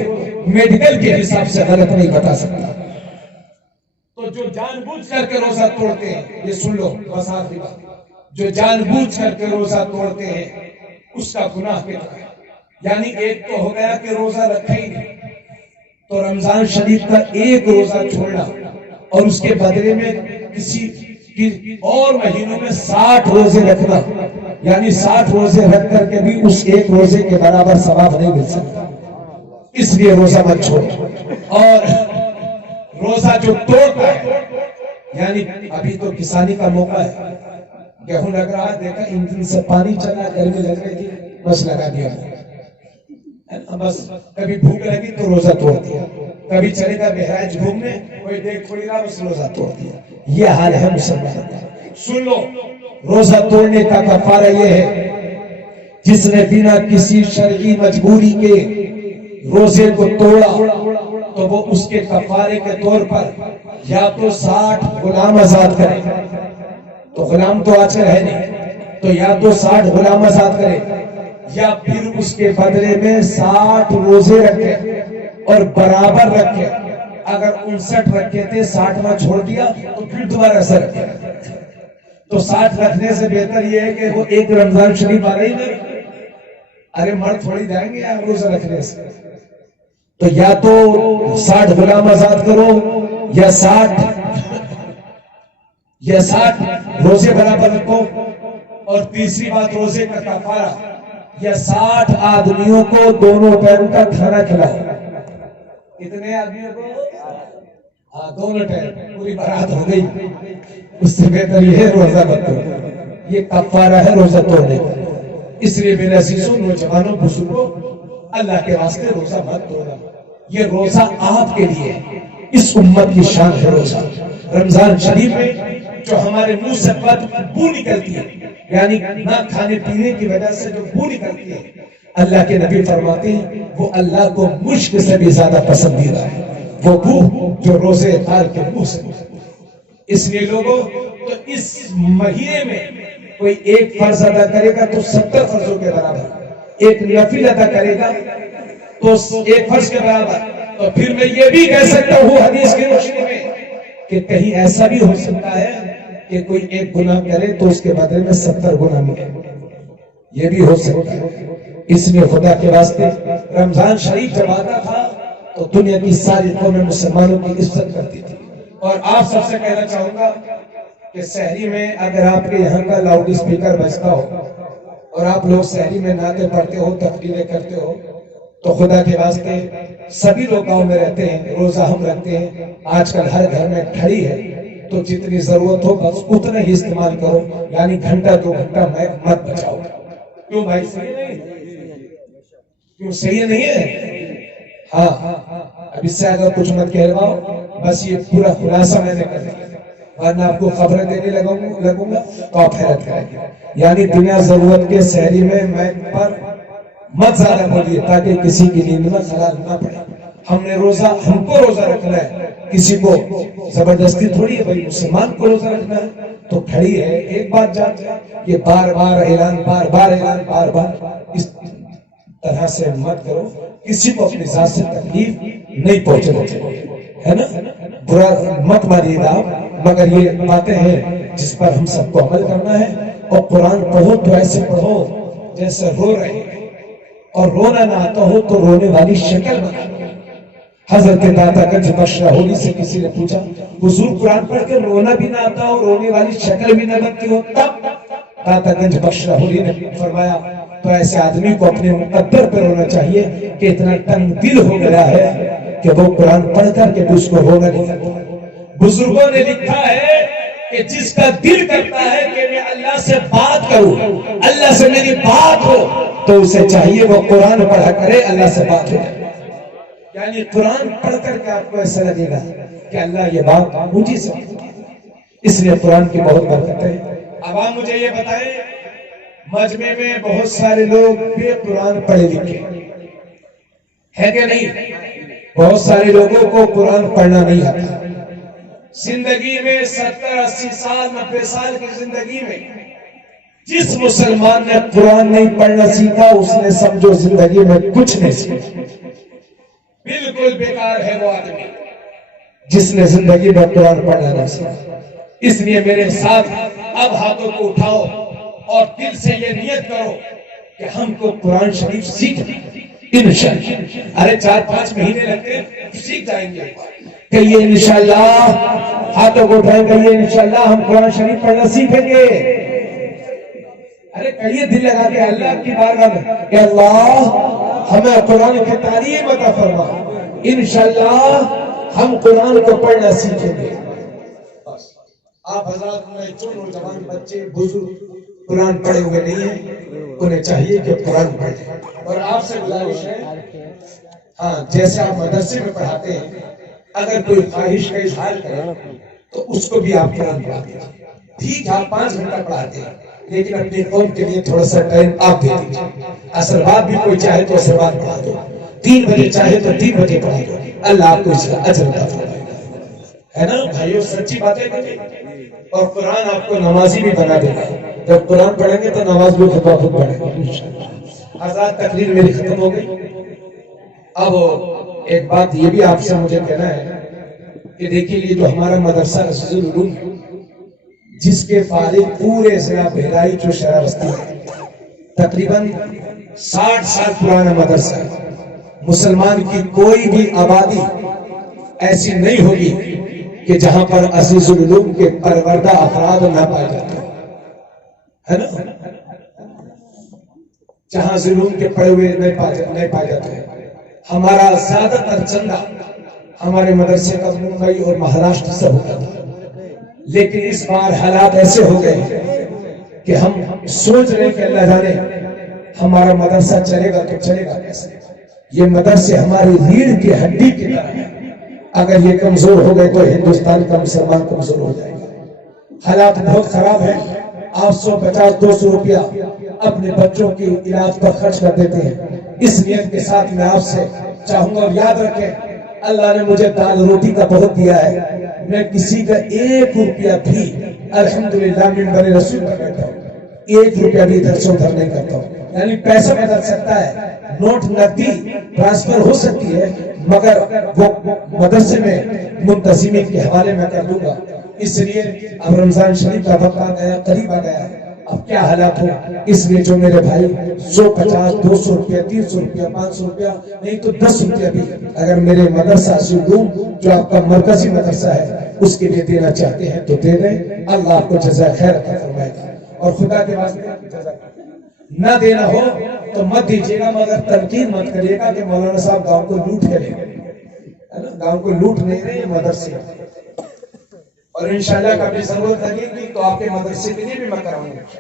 میڈیکل کے حساب سے غلط نہیں بتا سکتا۔ تو جو جان بوجھ کر کے روزہ توڑتے ہیں، یہ سن لو بس آخری بات، جو جان بوجھ کر کے روزہ توڑتے ہیں اس کا گناہ کتنا ہے؟ یعنی ایک تو ہو گیا کہ روزہ رکھا ہی نہیں، تو رمضان شریف کا ایک روزہ چھوڑنا اور اس کے بدلے میں کسی اور مہینوں میں 60 روزے رکھنا، یعنی 60 روزے رکھ کر کے بھی اس ایک روزے کے برابر ثواب نہیں مل سکتا۔ اس لیے روزہ مت چھوڑو۔ اور روزہ جو توڑتا ہے، یعنی ابھی تو کسانی کا موقع ہے، گیہوں لگ رہا ہے، دیکھا انجن سے پانی چلا، گرمی لگ رہی تھی، بس لگا دیا، بس کبھی بھوک لگی تو روزہ توڑ دیا، کبھی چلے گا بہرائچ گھومنے، کوئی دیکھ تھوڑی رہا بس روزہ توڑ دیا۔ یہ حال ہے مسلمان کا۔ سن لو، روزہ توڑنے کا کفارہ یہ ہے، جس نے بنا کسی شرعی مجبوری کے روزے کو توڑا تو وہ اس کے کفارے کے طور پر یا تو 60 غلام آزاد کرے، تو غلام تو آج کل ہے نہیں، تو یا تو 60 غلام آزاد کرے، یا پھر اس کے بدلے میں 60 روزے رکھے اور برابر رکھے۔ اگر 59 رکھے تھے، 60واں چھوڑ دیا تو پھر دوبارہ سے رکھے۔ تو 60 رکھنے سے بہتر یہ ہے کہ وہ ایک رمضان شریف آ رہی ہے، ارے مرد تھوڑی جائیں گے آپ روزہ رکھنے سے، تو یا تو 60 غلام آزاد کرو یا 60 روزے برابر رکھو۔ اور تیسری بات روزے کا کفارہ، یا 60 آدمیوں کو دونوں ٹائم کا کھانا کھلاؤ۔ کتنے آدمیوں کو؟ دونوں ٹائم، پوری بارات ہو گئی، اس سے بہتر یہ ہے روزہ مت توڑو۔ یہ کفارہ ہے روزہ توڑنے کا۔ اس لیے میرے عزیزوں، نوجوانوں، بزرگوں، اللہ کے واسطے روزہ مت توڑنا۔ یہ روزہ آپ کے لیے ہے، اس امت کی شان ہے روزہ۔ رمضان شریف میں جو ہمارے منہ سے بو نکلتی ہے، یعنی نہ کھانے پینے کی وجہ سے جو بو نکلتی ہے، اللہ کے نبی فرماتے ہیں وہ اللہ کو مشک سے بھی زیادہ پسندیدہ ہے، وہ بو جو روزے دار کے منہ سے۔ اس لیے لوگوں، تو اس مہینے میں کوئی ایک فرض ادا کرے گا تو 70 فرضوں کے برابر، ایک نفل ادا کرے گا تو ایک فرض کے برابر۔ تو پھر میں یہ بھی کہہ سکتا ہوں حدیث کی روشنی میں کہ کہیں ایسا بھی ہو سکتا ہے کہ کوئی ایک گناہ کرے تو اس کے بدلے میں 70 گناہ ملے، یہ بھی ہو سکتا ہے۔ اس لیے خدا کے واسطے رمضان شریف جب آتا تھا تو دنیا کی ساری قومیں مسلمانوں کی عزت کرتی تھی۔ اور آپ سب سے کہنا چاہوں گا کہ سحری میں اگر آپ کے یہاں کا لاؤڈ اسپیکر بجتا ہو اور آپ لوگ سحری میں نعتیں پڑھتے ہو، تقریریں کرتے ہو، تو خدا کے واسطے سبھی لوگ گاؤں میں رہتے ہیں، روزہ ہم رکھتے ہیں، آج کل ہر گھر میں گھڑی ہے، تو جتنی ضرورت ہو بس اتنا ہی استعمال کرو، یعنی گھنٹہ 2 گھنٹہ مت بچاؤ۔ کیوں بھائی صحیح نہیں؟ کیوں صحیح نہیں ہے؟ ہاں، اب اس سے اگر کچھ مت کہلواؤ، بس یہ پورا خلاصہ میں نے کر دیا، ورنہ آپ کو خبریں دینے لگوں گا تو آپ حیرت کریں گے۔ یعنی بنا ضرورت کے سحری میں پر مت زیادہ بولیے تاکہ کسی کی نیند میں خلل نہ پڑے۔ ہم کو روزہ رکھنا ہے، کسی کو زبردستی تھوڑی ہے، بھائی مسلمان کو روزہ رکھنا ہے تو کھڑی ہے، ایک بات جان جائے، یہ بار بار اعلان، بار بار اعلان، بار بار اس طرح سے مت کرو، کسی کو اپنی ذات سے تکلیف نہیں پہنچنا چاہیے، ہے نا؟ برا مت مانیے گا آپ، مگر یہ باتیں ہیں جس پر ہم سب کو عمل کرنا ہے۔ اور قرآن پڑھو تو ایسے پڑھو جیسے رو رہے ہیں، اور رونا نہ آتا ہو تو رونے والی شکل بنا۔ حضرت داتا گنج بشرا ہولی سے کسی نے پوچھا حضور قرآن پڑھ کے رونا بھی نہ آتا ہو، رونے والی شکل بھی نہ بنتی ہو، تب داتا گنج بشرا ہولی نے فرمایا تو ایسے آدمی کو اپنے مقدر پر رونا چاہیے کہ اتنا تنگ دل ہو گیا ہے کہ وہ قرآن پڑھ کر کے اس کو رونا نہیں کرتا۔ بزرگوں نے لکھا ہے کہ جس کا دل کرتا ہے کہ میں اللہ سے بات کروں، اللہ سے میری بات ہو، تو اسے چاہیے وہ قرآن پڑھا کرے، اللہ سے بات ہو۔ یعنی قرآن پڑھ کر کے آپ کو ایسا لگے گا کہ اللہ یہ بات مجھے سے، اس لیے قرآن کی بہت برکت ہے۔ اب آپ مجھے یہ بتائیں، مجمع میں بہت سارے لوگ بے قرآن پڑھے لکھے ہے کہ نہیں؟ بہت سارے لوگوں کو قرآن پڑھنا نہیں آتا۔ زندگی میں 70-80 سال 90 سال کی زندگی میں جس مسلمان نے قرآن نہیں پڑھنا سیکھا، اس نے سمجھو زندگی میں کچھ نہیں سیکھا، بالکل بیکار ہے وہ آدمی جس نے زندگی میں قرآن پڑھنا نہ سیکھا۔ اس لیے میرے ساتھ اب ہاتھوں کو اٹھاؤ اور دل سے یہ نیت کرو کہ ہم کو قرآن شریف سیکھنا انشاءاللہ۔ ارے 4-5 مہینے لگتے ہیں، سیکھ جائیں گے کہ یہ انشاءاللہ، ہاتھوں کو اٹھائیں گے یہ انشاءاللہ ہم قرآن شریف پڑھنا سیکھیں گے۔ ارے کہیے دل لگا کے اللہ کی بارگاہ میں کہ اللہ ہمیں قرآن کی تعلیم عطا فرما، انشاءاللہ ہم قرآن کو پڑھنا سیکھیں گے۔ آپ حضرات میں جو نوجوان بچے بزرگ قرآن پڑھے ہوئے نہیں ہیں، انہیں چاہیے کہ قرآن پڑھیں۔ اور آپ سے گزارش ہے، ہاں جیسے آپ مدرسے میں پڑھاتے ہیں، اگر کوئی خواہش کا اظہار کرے تو اس کو بھی آپ قرآن پڑھا دیں۔ ٹھیک ہے آپ 5 گھنٹہ پڑھاتے ہیں، لیکن اپنی قوم کے لیے تھوڑا سا ٹائم آپ دے دیجیے۔ عصر بعد بھی کوئی چاہے تو عصر بعد پڑھا دو، 3 بجے چاہے تو 3 بجے پڑھا دو، اللہ آپ کو اس کا اجر عطا فرمائے گا، ہے نا بھائیو؟ سچی باتیں کریں۔ اور قرآن آپ کو نمازی بھی بنا دے گا، جب قرآن پڑھیں گے تو نماز بھی خود بخود پڑھیں گے۔ آزاد تقریر میری ختم ہو گئی۔ اب ایک بات یہ بھی آپ سے مجھے کہنا ہے کہ دیکھیے یہ جو ہمارا مدرسہ عزیز العلوم جس کے فارغ پورے ضلع بہرائچ جو شہر بستی ہے، تقریباً 60 سال پرانا مدرسہ ہے۔ مسلمان کی کوئی بھی آبادی ایسی نہیں ہوگی کہ جہاں پر عزیز العلوم کے پروردہ افراد نہ پائے جاتے ہیں، ہے نا؟ جہاں عزیز العلوم کے پڑھے ہوئے نہیں پائے جاتے ہیں۔ ہمارا زیادہ تر چندہ ہمارے مدرسے کا ممبئی اور مہاراشٹر سے ہوتا تھا، لیکن اس بار حالات ایسے ہو گئے کہ ہم سوچ رہے کہ اللہ جانے ہمارا مدرسہ چلے گا تو چلے گا کیسے؟ یہ مدرسے ہماری ریڑھ کی ہڈی کی طرح ہے، اگر یہ کمزور ہو گئے تو ہندوستان کا مسلمان کمزور ہو جائے گا۔ حالات بہت خراب ہیں، آپ 150-200 روپیہ اپنے بچوں کے علاج پر خرچ کر دیتے ہیں۔ اس نیت کے ساتھ میں آپ سے چاہوں گا، اور یاد رکھیں اللہ نے مجھے دال روٹی کا بہت دیا ہے، میں کسی کا 1 روپیہ بھی الحمدللہ منبر رسول پر کرتا ہوں، 1 روپیہ بھی ادھر سے ادھر نہیں کرتا ہوں۔ یعنی پیسہ بدل سکتا ہے، نوٹ نقدی ٹرانسفر ہو سکتی ہے، مگر وہ مدرسے میں منتظمین کے حوالے میں کر دوں گا۔ اس لیے اب رمضان شریف کا وقت آ گیا، قریب آ گیا، اب کیا حالات ہو، اس لیے جو میرے بھائی 150-200 روپیہ 300 روپیہ 500 روپیہ نہیں تو 10 روپیہ بھی اگر میرے مدرسہ علوم جو آپ کا مرکزی مدرسہ ہے اس کے لیے دینا چاہتے ہیں تو دے دیں، اللہ آپ کو جزائے خیر عطا فرمائے گا۔ اور خدا کے واسطے نہ دینا ہو تو مت دیجیے گا، مگر تنقید مت کریے گا کہ مولانا صاحب گاؤں کو لوٹ کے لے گئے، گاؤں کو لوٹ نہیں رہے مدرسے، اور انشاءاللہ کبھی ضرورت لگے گی تو آپ کے مدرسے کے لیے بھی میں کراؤں گا۔